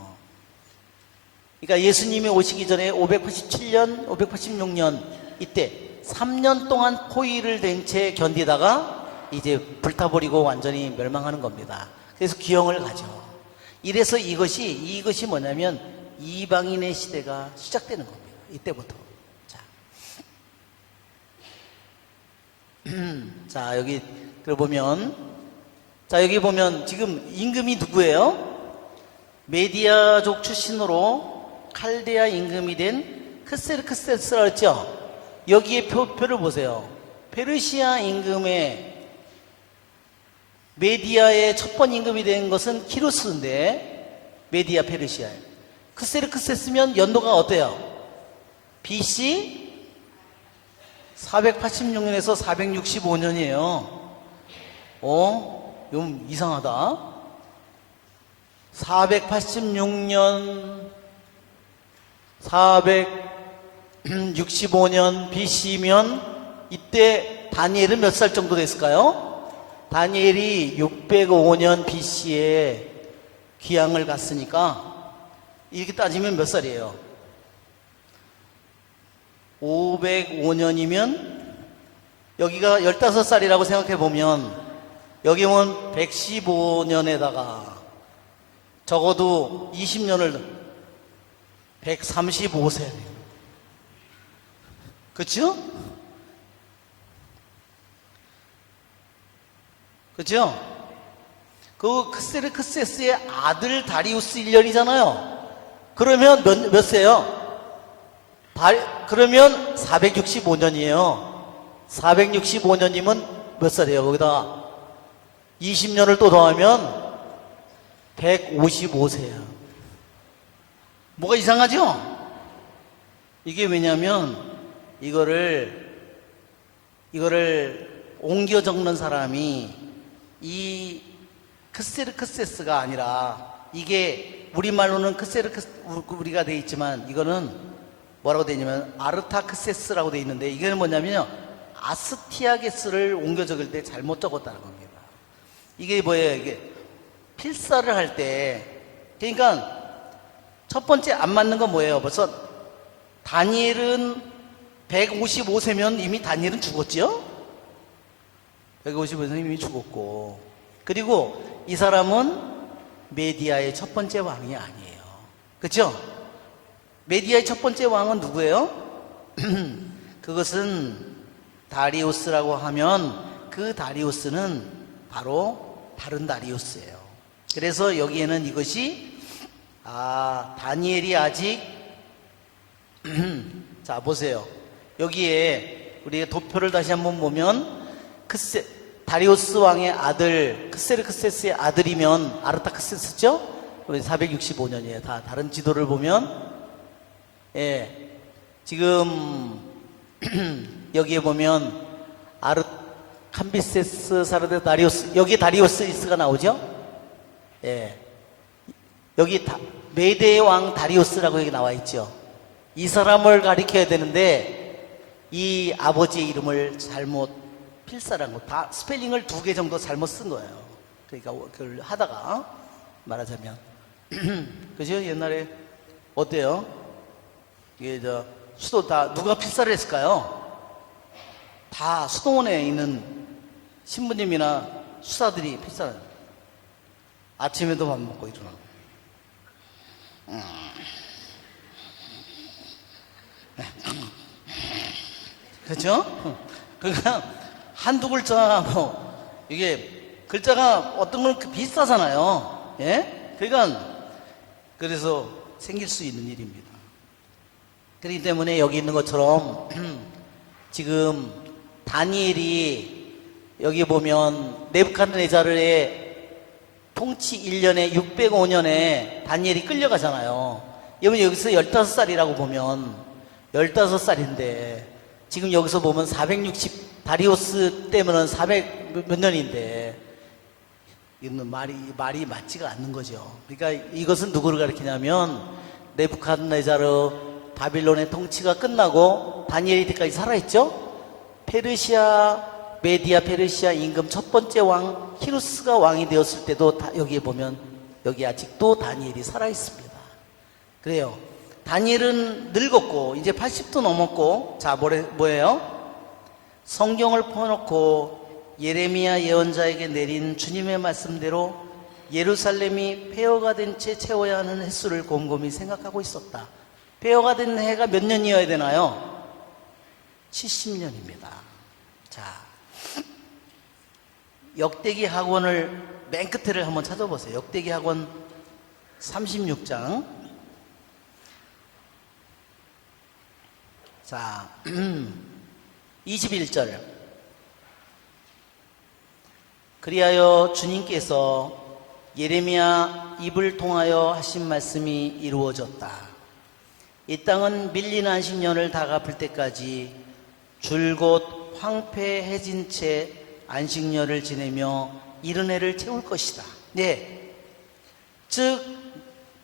그러니까 예수님이 오시기 전에 587년, 586년 이때 3년 동안 포위를 된 채 견디다가 이제 불타버리고 완전히 멸망하는 겁니다. 그래서 기형을 가죠. 이래서 이것이 뭐냐면 이방인의 시대가 시작되는 겁니다. 이때부터. 자, 여기 보면, 여기 보면 지금 임금이 누구예요? 메디아족 출신으로 칼데아 임금이 된 크세르크세스라고 했죠? 여기에 표를 보세요. 페르시아 임금의 메디아의 첫 번 임금이 된 것은 키루스인데, 메디아 페르시아. 크세르크세스면 연도가 어때요? BC 486년에서 465년이에요. 좀 이상하다. 486년, 465년 BC면 이때 다니엘은 몇 살 정도 됐을까요? 다니엘이 605년 BC에 귀향을 갔으니까 이렇게 따지면 몇 살이에요? 505년이면 여기가 15살이라고 생각해 보면 여기 오면 115년에다가 적어도 20년을 135세. 그렇죠? 그죠? 그 크세르크세스의 아들 다리우스 1년이잖아요. 그러면 몇 세요? 그러면 465년이에요. 465년이면 몇 살이에요? 거기다 20년을 또 더하면 155세야. 뭐가 이상하죠? 이게 왜냐면 이거를 옮겨 적는 사람이 이 크세르크세스가 아니라, 이게 우리말로는 우리가 돼 있지만 이거는 뭐라고 돼 있냐면 아르타크세스라고 돼 있는데, 이게 뭐냐면요, 아스티아게스를 옮겨 적을 때 잘못 적었다는 겁니다. 이게 뭐예요? 이게 필사를 할 때, 그러니까 첫 번째 안 맞는 건 뭐예요? 벌써 다니엘은 155세면 이미 다니엘은 죽었지요? 155세면 이미 죽었고, 그리고 이 사람은 메디아의 첫 번째 왕이 아니에요. 그렇죠? 메디아의 첫 번째 왕은 누구예요? 그것은 다리우스라고 하면 그 다리우스는 바로 다른 다리우스예요. 그래서 여기에는 이것이 다니엘이 아직 자 보세요. 여기에 우리가 도표를 다시 한번 보면 다리우스 왕의 아들 크세르크세스의 아들이면 아르타크세스죠? 465년이에요. 다 다른 지도를 보면 지금 여기에 보면 캄비세스 사르데 다리우스, 여기 다리우스가 나오죠? 여기 메대 왕 다리우스라고 여기 나와 있죠. 이 사람을 가리켜야 되는데 이 아버지의 이름을 잘못 필사한 거, 다 스펠링을 2개 정도 잘못 쓴 거예요. 그러니까 그걸 하다가 말하자면 그죠? 옛날에 어때요? 이게 수도 다 누가 필사를 했을까요? 다 수도원에 있는 신부님이나 수사들이 필사를. 아침에도 밥 먹고 일어나고. 그렇죠? 그러니까 한두 글자하고 이게 글자가 어떤 건 비슷하잖아요. 예? 그러니까 그래서 생길 수 있는 일입니다. 그렇기 때문에 여기 있는 것처럼 지금 다니엘이 여기 보면 네부갓네자르의 통치 1년에 605년에 다니엘이 끌려가잖아요. 여러분 여기서 15살이라고 보면 15살인데 지금 여기서 보면 460 때문은 400 몇 년인데 이거는 말이 맞지가 않는 거죠. 그러니까 이것은 누구를 가리키냐면 네부갓네자르 바빌론의 통치가 끝나고 다니엘이 이때까지 살아있죠. 메디아 페르시아 임금 첫 번째 왕 히루스가 왕이 되었을 때도 여기에 보면 여기 아직도 다니엘이 살아있습니다. 그래요. 다니엘은 늙었고 이제 80도 넘었고, 자 뭐예요? 성경을 펴놓고 예레미야 예언자에게 내린 주님의 말씀대로 예루살렘이 폐허가 된 채 채워야 하는 횟수를 곰곰이 생각하고 있었다. 폐허가 된 해가 몇 년이어야 되나요? 70년입니다. 자, 역대기 학원을 맨 끝에를 한번 찾아보세요. 역대기 학원 36장. 자, 21절. 그리하여 주님께서 예레미야 입을 통하여 하신 말씀이 이루어졌다. 이 땅은 밀린 안식년을 다 갚을 때까지 줄곧 황폐해진 채 안식년을 지내며 이른 해를 채울 것이다. 네, 즉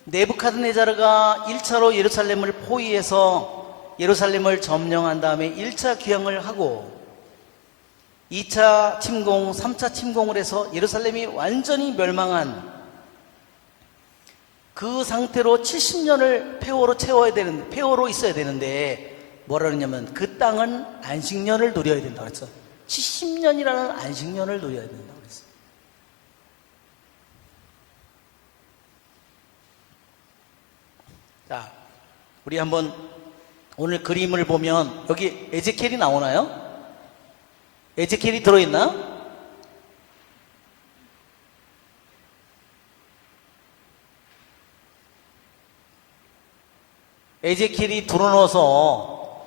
네부카드네자르가 1차로 예루살렘을 포위해서 예루살렘을 점령한 다음에 1차 귀향을 하고 2차 침공, 3차 침공을 해서 예루살렘이 완전히 멸망한 그 상태로 70년을 폐허로 있어야 되는데 뭐라 그러냐면 그 땅은 안식년을 누려야 된다고 그랬어. 70년이라는 안식년을 누려야 된다고 그랬어. 자, 우리 한번 오늘 그림을 보면 여기 에제키엘이 나오나요? 에제키엘이 들어있나? 에제키엘이 들어넣어서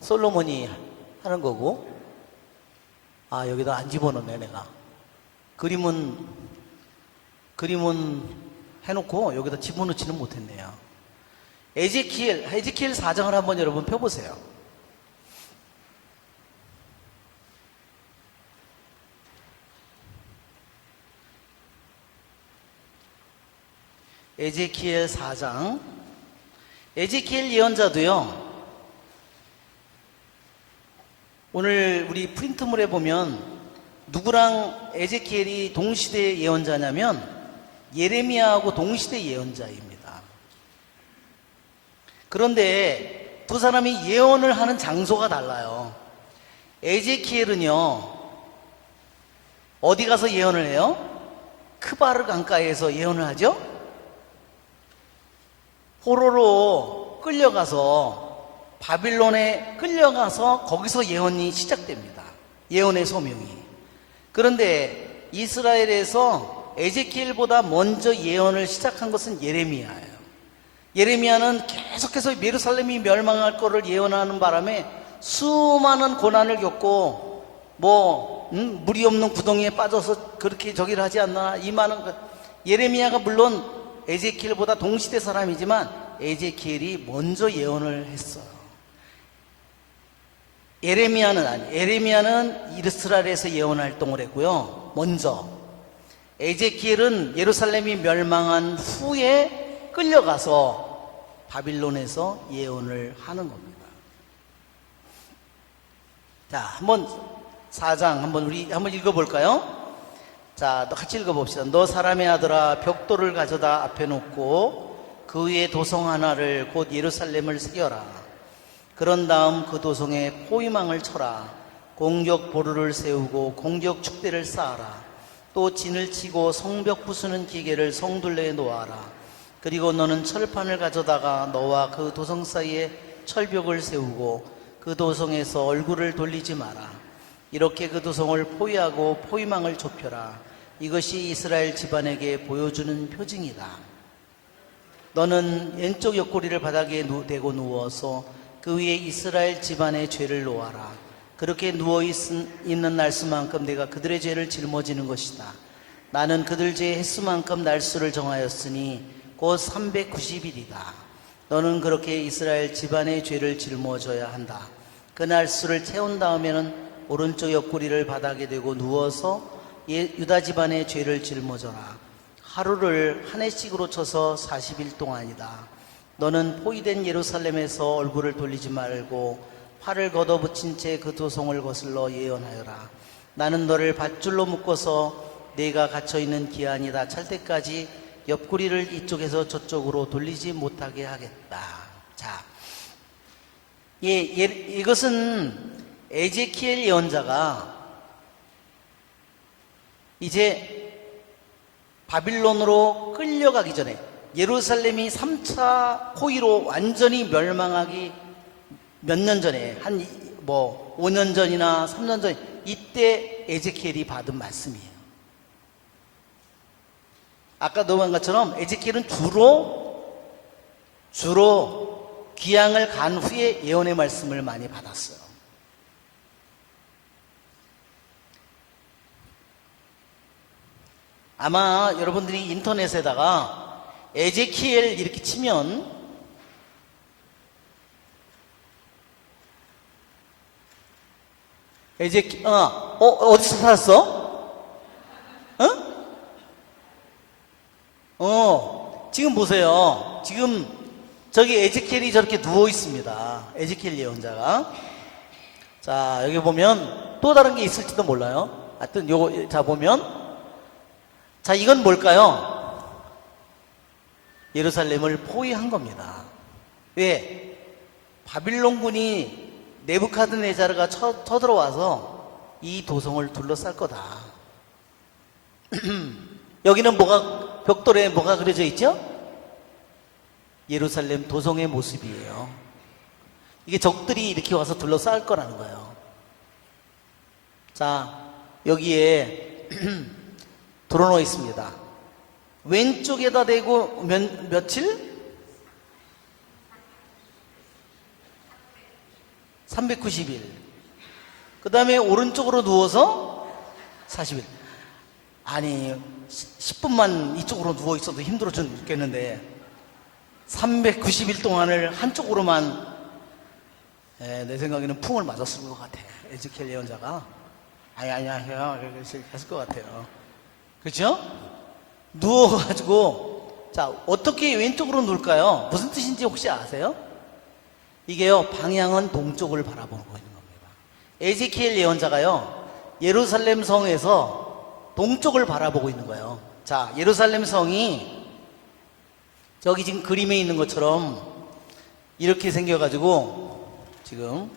솔로몬이 하는 거고, 아, 여기다 안 집어넣네, 내가. 그림은 해놓고 여기다 집어넣지는 못했네요. 에제키엘 4장을 한번 여러분 펴보세요. 에제키엘 4장. 에제키엘 예언자도요, 오늘 우리 프린트물에 보면 누구랑 에제키엘이 동시대 예언자냐면 예레미야하고 동시대 예언자입니다. 그런데 두 사람이 예언을 하는 장소가 달라요. 에제키엘은요, 어디 가서 예언을 해요? 크바르 강가에서 예언을 하죠? 포로로 끌려가서 바빌론에 끌려가서 거기서 예언이 시작됩니다. 예언의 소명이. 그런데 이스라엘에서 에제키엘보다 먼저 예언을 시작한 것은 예레미야예요. 예레미야는 계속해서 예루살렘이 멸망할 것을 예언하는 바람에 수많은 고난을 겪고 물이 없는 구덩이에 빠져서 그렇게 저기를 하지 않나, 이 많은 것. 예레미야가 물론 에제키엘보다 동시대 사람이지만 에제키엘이 먼저 예언을 했어요. 예레미야는 이스라엘에서 예언 활동을 했고요, 먼저. 에제키엘은 예루살렘이 멸망한 후에 끌려가서 바빌론에서 예언을 하는 겁니다. 자, 한번 4장 우리 한번 읽어볼까요? 자, 같이 읽어봅시다. 너 사람의 아들아, 벽돌을 가져다 앞에 놓고 그 위에 도성 하나를 곧 예루살렘을 새겨라. 그런 다음 그 도성에 포위망을 쳐라. 공격 보루를 세우고 공격 축대를 쌓아라. 또 진을 치고 성벽 부수는 기계를 성둘레에 놓아라. 그리고 너는 철판을 가져다가 너와 그 도성 사이에 철벽을 세우고 그 도성에서 얼굴을 돌리지 마라. 이렇게 그 도성을 포위하고 포위망을 좁혀라. 이것이 이스라엘 집안에게 보여주는 표징이다. 너는 왼쪽 옆구리를 바닥에 대고 누워서 그 위에 이스라엘 집안의 죄를 놓아라. 그렇게 누워있는 날수만큼 내가 그들의 죄를 짊어지는 것이다. 나는 그들 죄의 횟수만큼 날수를 정하였으니 곧 390일이다. 너는 그렇게 이스라엘 집안의 죄를 짊어져야 한다. 그 날수를 채운 다음에는 오른쪽 옆구리를 바닥에 대고 누워서 유다 집안의 죄를 짊어져라. 하루를 한 해씩으로 쳐서 40일 동안이다. 너는 포위된 예루살렘에서 얼굴을 돌리지 말고 팔을 걷어붙인 채 그 도성을 거슬러 예언하여라. 나는 너를 밧줄로 묶어서 내가 갇혀있는 기한이 다 찰 때까지 옆구리를 이쪽에서 저쪽으로 돌리지 못하게 하겠다. 자, 이것은 에제키엘 예언자가 이제 바빌론으로 끌려가기 전에, 예루살렘이 3차 포위로 완전히 멸망하기 몇 년 전에, 5년 전이나 3년 전, 이때 에제키엘이 받은 말씀이에요. 아까 넘어간 것처럼 에제키엘은 주로 귀향을 간 후에 예언의 말씀을 많이 받았어요. 아마 여러분들이 인터넷에다가 에제키엘 이렇게 치면 어디서 살았어? 지금 보세요. 지금 저기 에제키엘이 저렇게 누워 있습니다. 에제키엘 예언자가. 자, 여기 보면 또 다른 게 있을지도 몰라요. 하여튼 요거, 자, 보면, 자, 이건 뭘까요? 예루살렘을 포위한 겁니다. 왜? 바빌론군이 네부카드네자르가 쳐들어와서 이 도성을 둘러쌀 거다. 여기는 벽돌에 뭐가 그려져 있죠? 예루살렘 도성의 모습이에요. 이게 적들이 이렇게 와서 둘러쌀 거라는 거예요. 자, 여기에 드러놓 있습니다. 왼쪽에다 대고 며칠? 390일. 그 다음에 오른쪽으로 누워서 40일. 아니 10분만 이쪽으로 누워 있어도 힘들어 죽겠는데 390일 동안을 한쪽으로만 내 생각에는 풍을 맞았을 것 같아. 에즈겔 예언자가 아니야 했을 것 같아요. 그렇죠? 누워가지고 자 어떻게 왼쪽으로 누울까요? 무슨 뜻인지 혹시 아세요? 이게요 방향은 동쪽을 바라보고 있는 겁니다. 에즈겔 예언자가요 예루살렘 성에서 동쪽을 바라보고 있는 거예요. 자, 예루살렘 성이 저기 지금 그림에 있는 것처럼 이렇게 생겨가지고 지금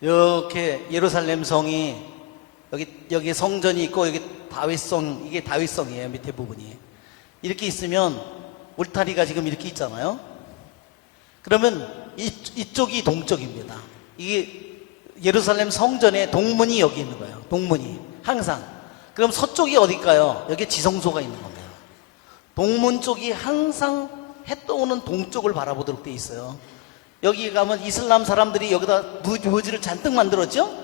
이렇게 예루살렘 성이 여기 성전이 있고 여기 다윗성 이게 다윗성이에요. 밑에 부분이 이렇게 있으면 울타리가 지금 이렇게 있잖아요. 그러면 이쪽이 동쪽입니다. 이게 예루살렘 성전의 동문이 여기 있는 거예요. 동문이 항상. 그럼 서쪽이 어딜까요? 여기 지성소가 있는 겁니다. 동문 쪽이 항상 해 떠오는 동쪽을 바라보도록 돼 있어요. 여기 가면 이슬람 사람들이 여기다 묘지를 잔뜩 만들었죠?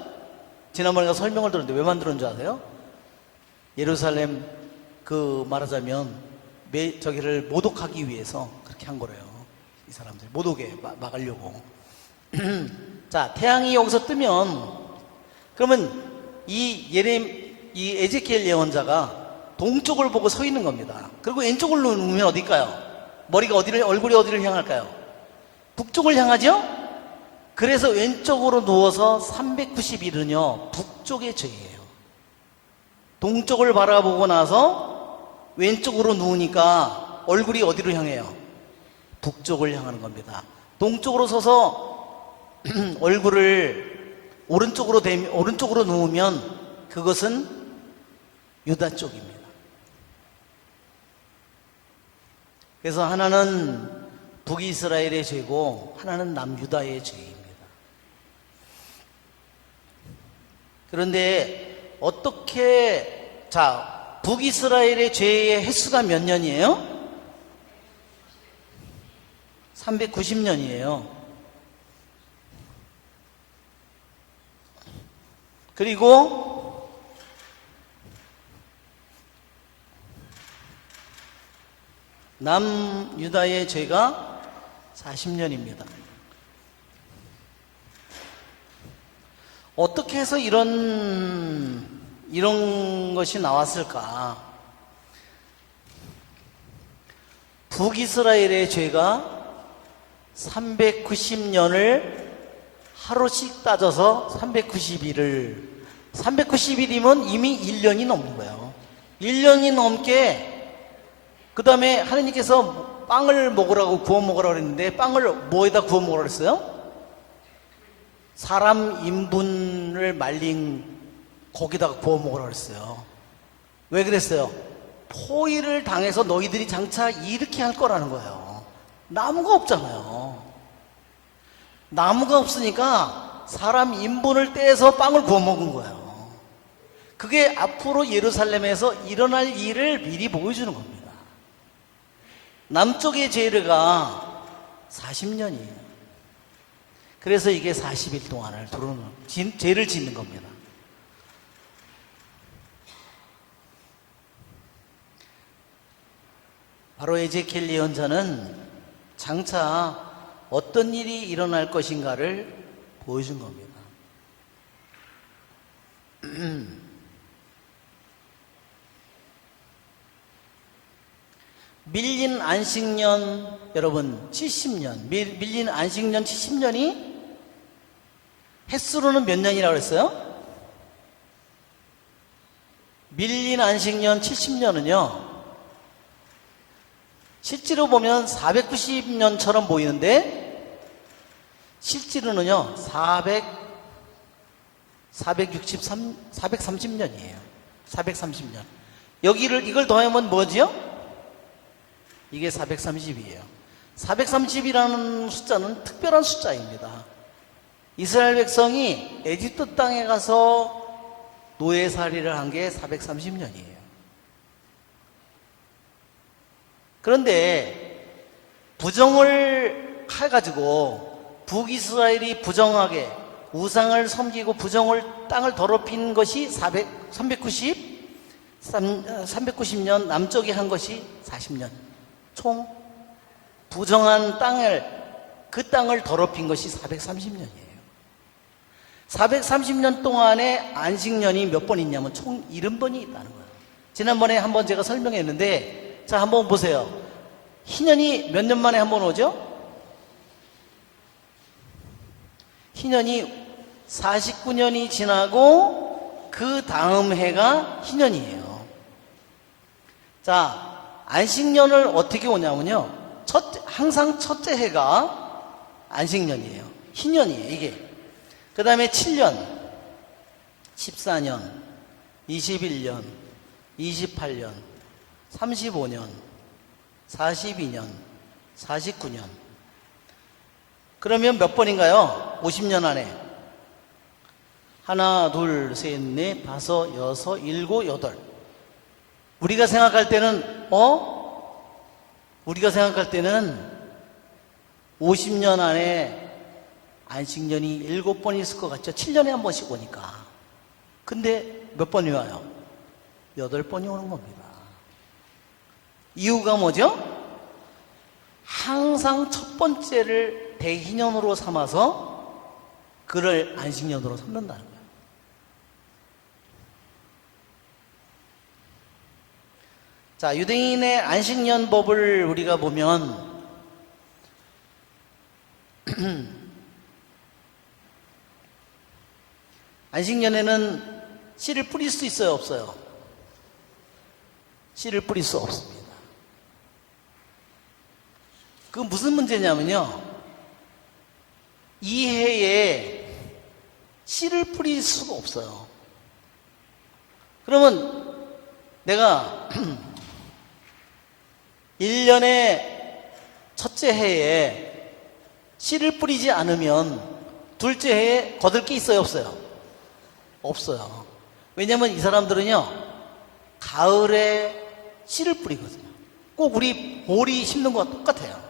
지난번에 제가 설명을 들었는데 왜 만들었는 줄 아세요? 예루살렘 말하자면 저기를 모독하기 위해서 그렇게 한 거래요. 이 사람들 못 오게 막으려고. 자, 태양이 여기서 뜨면 그러면 이 에제키엘 예언자가 동쪽을 보고 서 있는 겁니다. 그리고 왼쪽을 누우면 어딜까요? 머리가 얼굴이 어디를 향할까요? 북쪽을 향하죠? 그래서 왼쪽으로 누워서 390일은요 북쪽의 죄예요. 동쪽을 바라보고 나서 왼쪽으로 누우니까 얼굴이 어디로 향해요? 북쪽을 향하는 겁니다. 동쪽으로 서서 얼굴을 오른쪽으로 누우면 그것은 유다 쪽입니다. 그래서 하나는 북이스라엘의 죄고 하나는 남유다의 죄입니다. 그런데 어떻게 북이스라엘의 죄의 횟수가 몇 년이에요? 390년이에요. 그리고 남유다의 죄가 40년입니다. 어떻게 해서 이런 것이 나왔을까? 북이스라엘의 죄가 390년을 하루씩 따져서 390일이면 이미 1년이 넘는 거예요. 1년이 넘게 그 다음에 하나님께서 빵을 먹으라고 구워 먹으라고 그랬는데 빵을 뭐에다 구워 먹으라고 그랬어요? 사람 인분을 말린 거기다가 구워 먹으라고 그랬어요. 왜 그랬어요? 포위를 당해서 너희들이 장차 이렇게 할 거라는 거예요. 나무가 없잖아요. 나무가 없으니까 사람 인분을 떼서 빵을 구워 먹은 거예요. 그게 앞으로 예루살렘에서 일어날 일을 미리 보여주는 겁니다. 남쪽의 죄가 40년이에요. 그래서 이게 40일 동안을 죄를 짓는 겁니다. 바로 에제키엘 예언자는 장차 어떤 일이 일어날 것인가를 보여준 겁니다. 밀린 안식년 여러분 70년 밀린 안식년 70년이 횟수로는 몇 년이라고 그랬어요? 밀린 안식년 70년은요 실제로 보면 490년처럼 보이는데 실제로는요 430년이에요. 430년. 이걸 더하면 뭐지요? 이게 430이에요. 430이라는 숫자는 특별한 숫자입니다. 이스라엘 백성이 에집트 땅에 가서 노예살이를 한 게 430년이에요. 그런데 부정을 해가지고 북이스라엘이 부정하게 우상을 섬기고 땅을 더럽힌 것이 390년, 남쪽이 한 것이 40년. 총 부정한 그 땅을 더럽힌 것이 430년이에요. 430년 동안에 안식년이 몇 번 있냐면 총 70번이 있다는 거예요. 지난번에 한번 제가 설명했는데, 자, 한번 보세요. 희년이 몇 년 만에 한 번 오죠? 희년이 49년이 지나고 그 다음 해가 희년이에요. 자, 안식년을 어떻게 오냐면요. 항상 첫째 해가 안식년이에요. 희년이에요, 이게. 그 다음에 7년, 14년, 21년, 28년, 35년, 42년, 49년. 그러면 몇 번인가요? 50년 안에. 하나, 둘, 셋, 넷, 다섯, 여섯, 일곱, 여덟. 우리가 생각할 때는 50년 안에 안식년이 7번 있을 것 같죠? 7년에 한 번씩 오니까. 근데 몇 번이 와요? 8번이 오는 겁니다. 이유가 뭐죠? 항상 첫 번째를 대희년으로 삼아서 그를 안식년으로 삼는다는 거예요. 자, 유대인의 안식년 법을 우리가 보면 안식년에는 씨를 뿌릴 수 있어요, 없어요? 씨를 뿌릴 수 없습니다. 그 무슨 문제냐면요, 이 해에 씨를 뿌릴 수가 없어요. 그러면 내가 1년의 첫째 해에 씨를 뿌리지 않으면 둘째 해에 거둘 게 있어요, 없어요? 없어요. 왜냐면 이 사람들은요, 가을에 씨를 뿌리거든요. 꼭 우리 보리 심는 거와 똑같아요.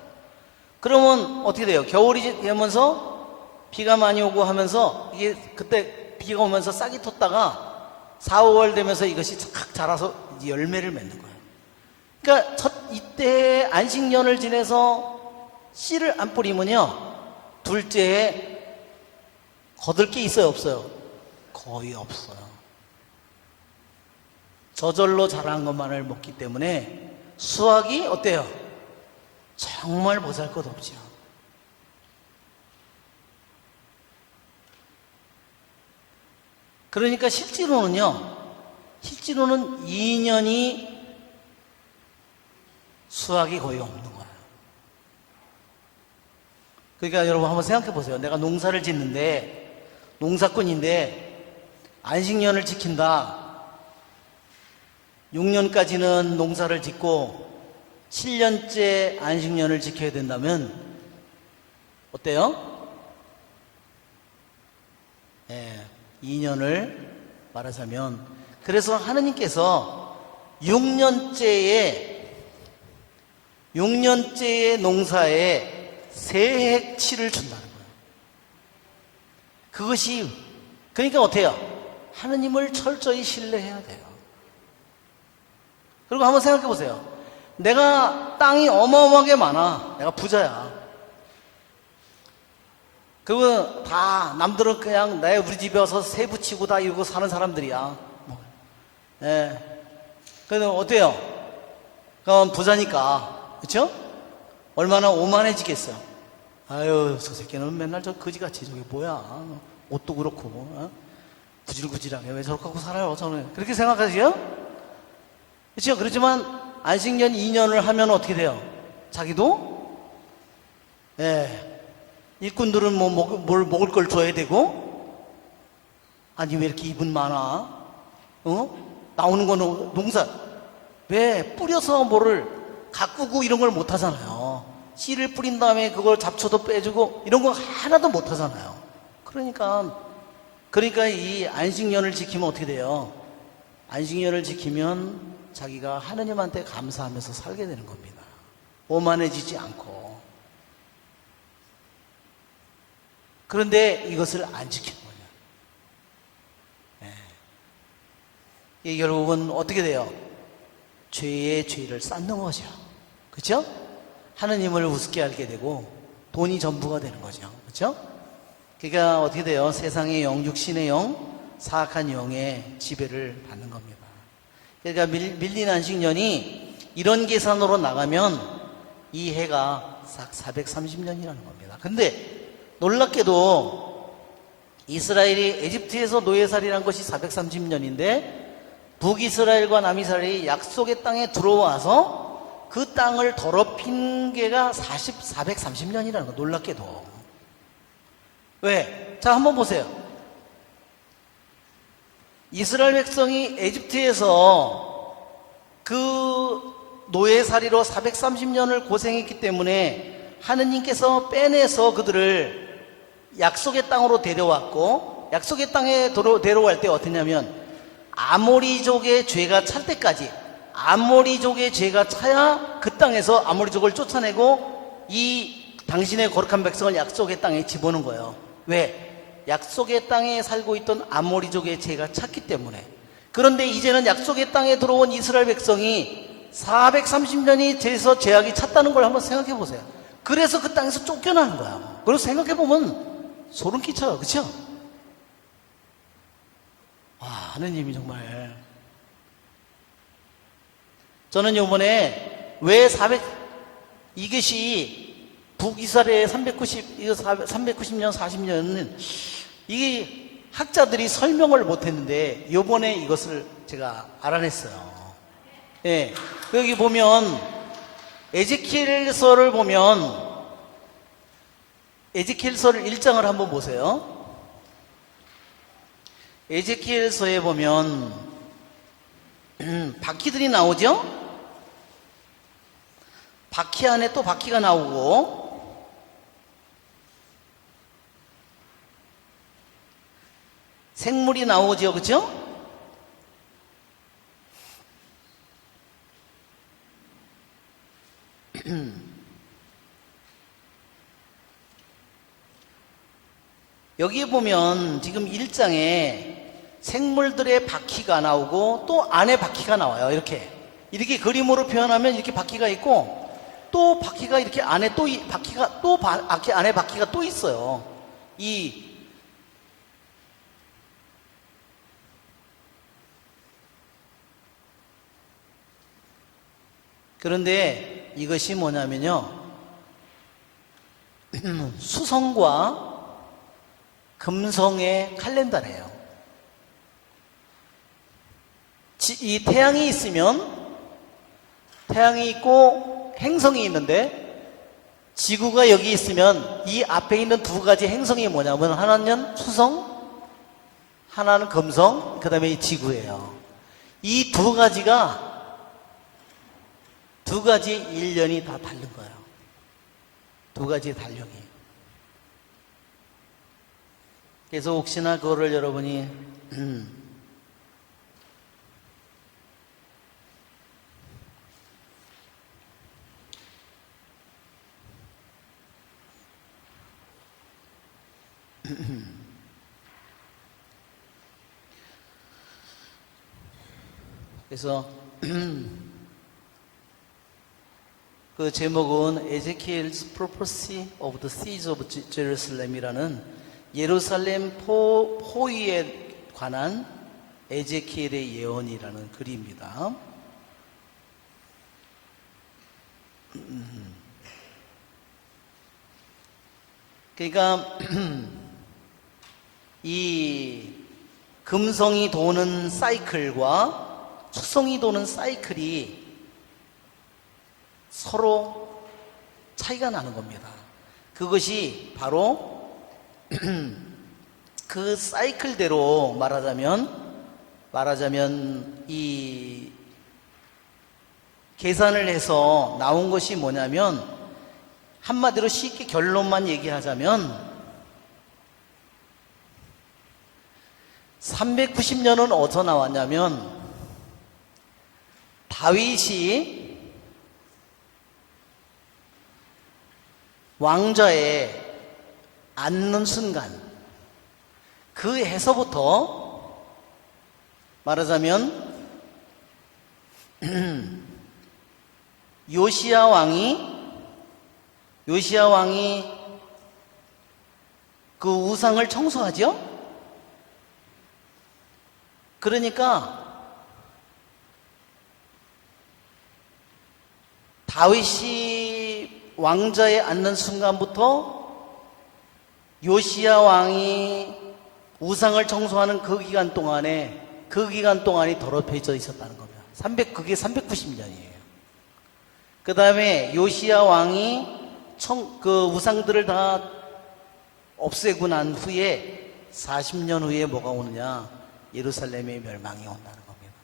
그러면 어떻게 돼요? 겨울이 되면서 비가 많이 오고 하면서 이게 그때 비가 오면서 싹이 텄다가 4, 5월 되면서 이것이 착 자라서 열매를 맺는 거예요. 그러니까 이때 안식년을 지내서 씨를 안 뿌리면요, 둘째에 거둘 게 있어요, 없어요? 거의 없어요. 저절로 자란 것만을 먹기 때문에 수확이 어때요? 정말 보잘것없죠. 그러니까 실제로는 2년이 수확이 거의 없는 거예요. 그러니까 여러분 한번 생각해 보세요. 내가 농사를 짓는데, 농사꾼인데 안식년을 지킨다. 6년까지는 농사를 짓고 7년째 안식년을 지켜야 된다면 어때요? 2년을 말하자면, 그래서 하느님께서 6년째의 농사에 세 해치를 준다는 거예요. 그것이, 그러니까 어때요? 하느님을 철저히 신뢰해야 돼요. 그리고 한번 생각해 보세요. 내가 땅이 어마어마하게 많아. 내가 부자야. 그리고 다 남들은 그냥 우리 집에 와서 새 붙이고 다 이러고 사는 사람들이야. 그래도 어때요? 그럼 부자니까, 그렇죠? 얼마나 오만해지겠어. 아유, 저 새끼는 맨날 저 거지같이 저게 뭐야? 옷도 그렇고, 구질구질하게 왜 저렇게 하고 살아요? 저는 그렇게 생각하세요? 그렇죠? 그렇지만 안식년 2년을 하면 어떻게 돼요? 자기도 일꾼들은 뭘 먹을 걸 줘야 되고, 아니 왜 이렇게 입은 많아? 나오는 거는 농사 왜 뿌려서 뭐를 가꾸고 이런 걸 못 하잖아요. 씨를 뿌린 다음에 그걸 잡초도 빼주고 이런 거 하나도 못 하잖아요. 그러니까 그러니까 이 안식년을 지키면 어떻게 돼요? 안식년을 지키면 자기가 하느님한테 감사하면서 살게 되는 겁니다. 오만해지지 않고. 그런데 이것을 안 지키는 거예요. 이게 결국은 어떻게 돼요? 죄의 죄를 쌓는 거죠. 그렇죠? 하느님을 우습게 알게 되고 돈이 전부가 되는 거죠. 그렇죠? 그러니까 어떻게 돼요? 세상의 영, 육신의 영, 사악한 영의 지배를 받는 겁니다. 그러니까 밀린 안식년이 이런 계산으로 나가면 이 해가 싹 430년이라는 겁니다. 근데 놀랍게도 이스라엘이 에집트에서 노예살이란 것이 430년인데 북이스라엘과 남이스라엘이 약속의 땅에 들어와서 그 땅을 더럽힌 게가 430년이라는 거예요. 놀랍게도. 왜? 자, 한번 보세요. 이스라엘 백성이 에집트에서 그 노예살이로 430년을 고생했기 때문에 하느님께서 빼내서 그들을 약속의 땅으로 데려왔고, 약속의 땅에 데려갈 때 어떠냐면 아모리족의 죄가 찰 때까지, 아모리족의 죄가 차야 그 땅에서 아모리족을 쫓아내고 이 당신의 거룩한 백성을 약속의 땅에 집어넣은 거예요. 왜? 약속의 땅에 살고 있던 아모리족의 죄가 찼기 때문에. 그런데 이제는 약속의 땅에 들어온 이스라엘 백성이 430년이 돼서 죄악이 찼다는 걸 한번 생각해 보세요. 그래서 그 땅에서 쫓겨나는 거야. 그래서 생각해 보면 소름 끼쳐요. 그렇죠? 하느님이 정말. 저는 요번에 왜 이것이 북이스라엘의 390년, 40년은 이게 학자들이 설명을 못했는데 요번에 이것을 제가 알아냈어요. 예. 여기 보면 에제키엘서를 보면 에제키엘서를 1장을 한번 보세요. 에제키엘서에 보면 바퀴들이 나오죠? 바퀴 안에 또 바퀴가 나오고 생물이 나오죠, 그죠? 여기에 보면 지금 1장에 생물들의 바퀴가 나오고 또 안에 바퀴가 나와요. 이렇게 그림으로 표현하면 이렇게 바퀴가 있고 또 바퀴가 이렇게 안에 또 바퀴가 또 안에 바퀴가 또 있어요. 그런데 이것이 뭐냐면요. 수성과 금성의 칼렌더래요. 이 태양이 있으면 태양이 있고 행성이 있는데 지구가 여기 있으면 이 앞에 있는 두 가지 행성이 뭐냐면 하나는 수성, 하나는 금성, 그 다음에 이 지구예요. 이 두 가지 일련이 다 다른 거예요. 두 가지의 달력이. 그래서 혹시나 그거를 여러분이 그래서 그 제목은 Ezekiel's Prophecy of the Siege of Jerusalem이라는 예루살렘 포위에 관한 에제키엘의 예언이라는 글입니다. 그러니까 이 금성이 도는 사이클과 수성이 도는 사이클이 서로 차이가 나는 겁니다. 그것이 바로 그 사이클대로 말하자면 이 계산을 해서 나온 것이 뭐냐면 한마디로 쉽게 결론만 얘기하자면 390년은 어디서 나왔냐면 다윗이 왕좌에 앉는 순간 그 해서부터 말하자면 요시야 왕이 그 우상을 청소하죠? 그러니까 다윗이 왕좌에 앉는 순간부터 요시야 왕이 우상을 청소하는 그 기간 동안이 더럽혀져 있었다는 겁니다. 그게 390년이에요. 그 다음에 요시야 왕이 그 우상들을 다 없애고 난 후에 40년 후에 뭐가 오느냐? 예루살렘의 멸망이 온다는 겁니다.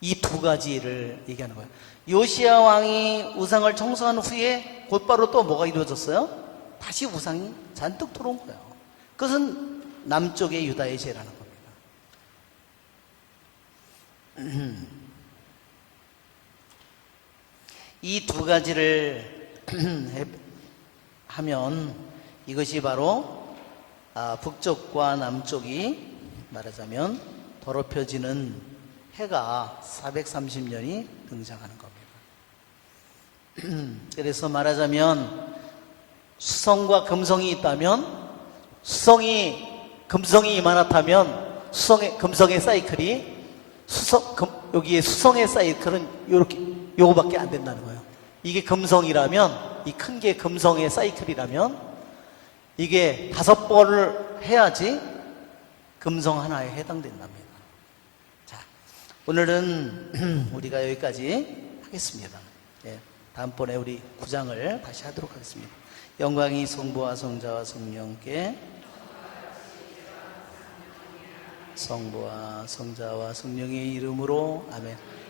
이 두 가지를 얘기하는 거예요. 요시야 왕이 우상을 청소한 후에 곧바로 또 뭐가 이루어졌어요? 다시 우상이 잔뜩 들어온 거예요. 그것은 남쪽의 유다의 죄라는 겁니다. 이 두 가지를 하면 이것이 바로 북쪽과 남쪽이 말하자면 더럽혀지는 해가 430년이 등장하는 겁니다. 그래서 말하자면 수성과 금성이 있다면 금성이 이만하다면 금성의 사이클이 여기에 수성의 사이클은 요거밖에 안 된다는 거예요. 이게 금성이라면, 이 큰 게 금성의 사이클이라면 이게 5번을 해야지 금성 하나에 해당된답니다. 자, 오늘은 우리가 여기까지 하겠습니다. 예, 다음번에 우리 9장을 다시 하도록 하겠습니다. 영광이 성부와 성자와 성령께, 성부와 성자와 성령의 이름으로 아멘.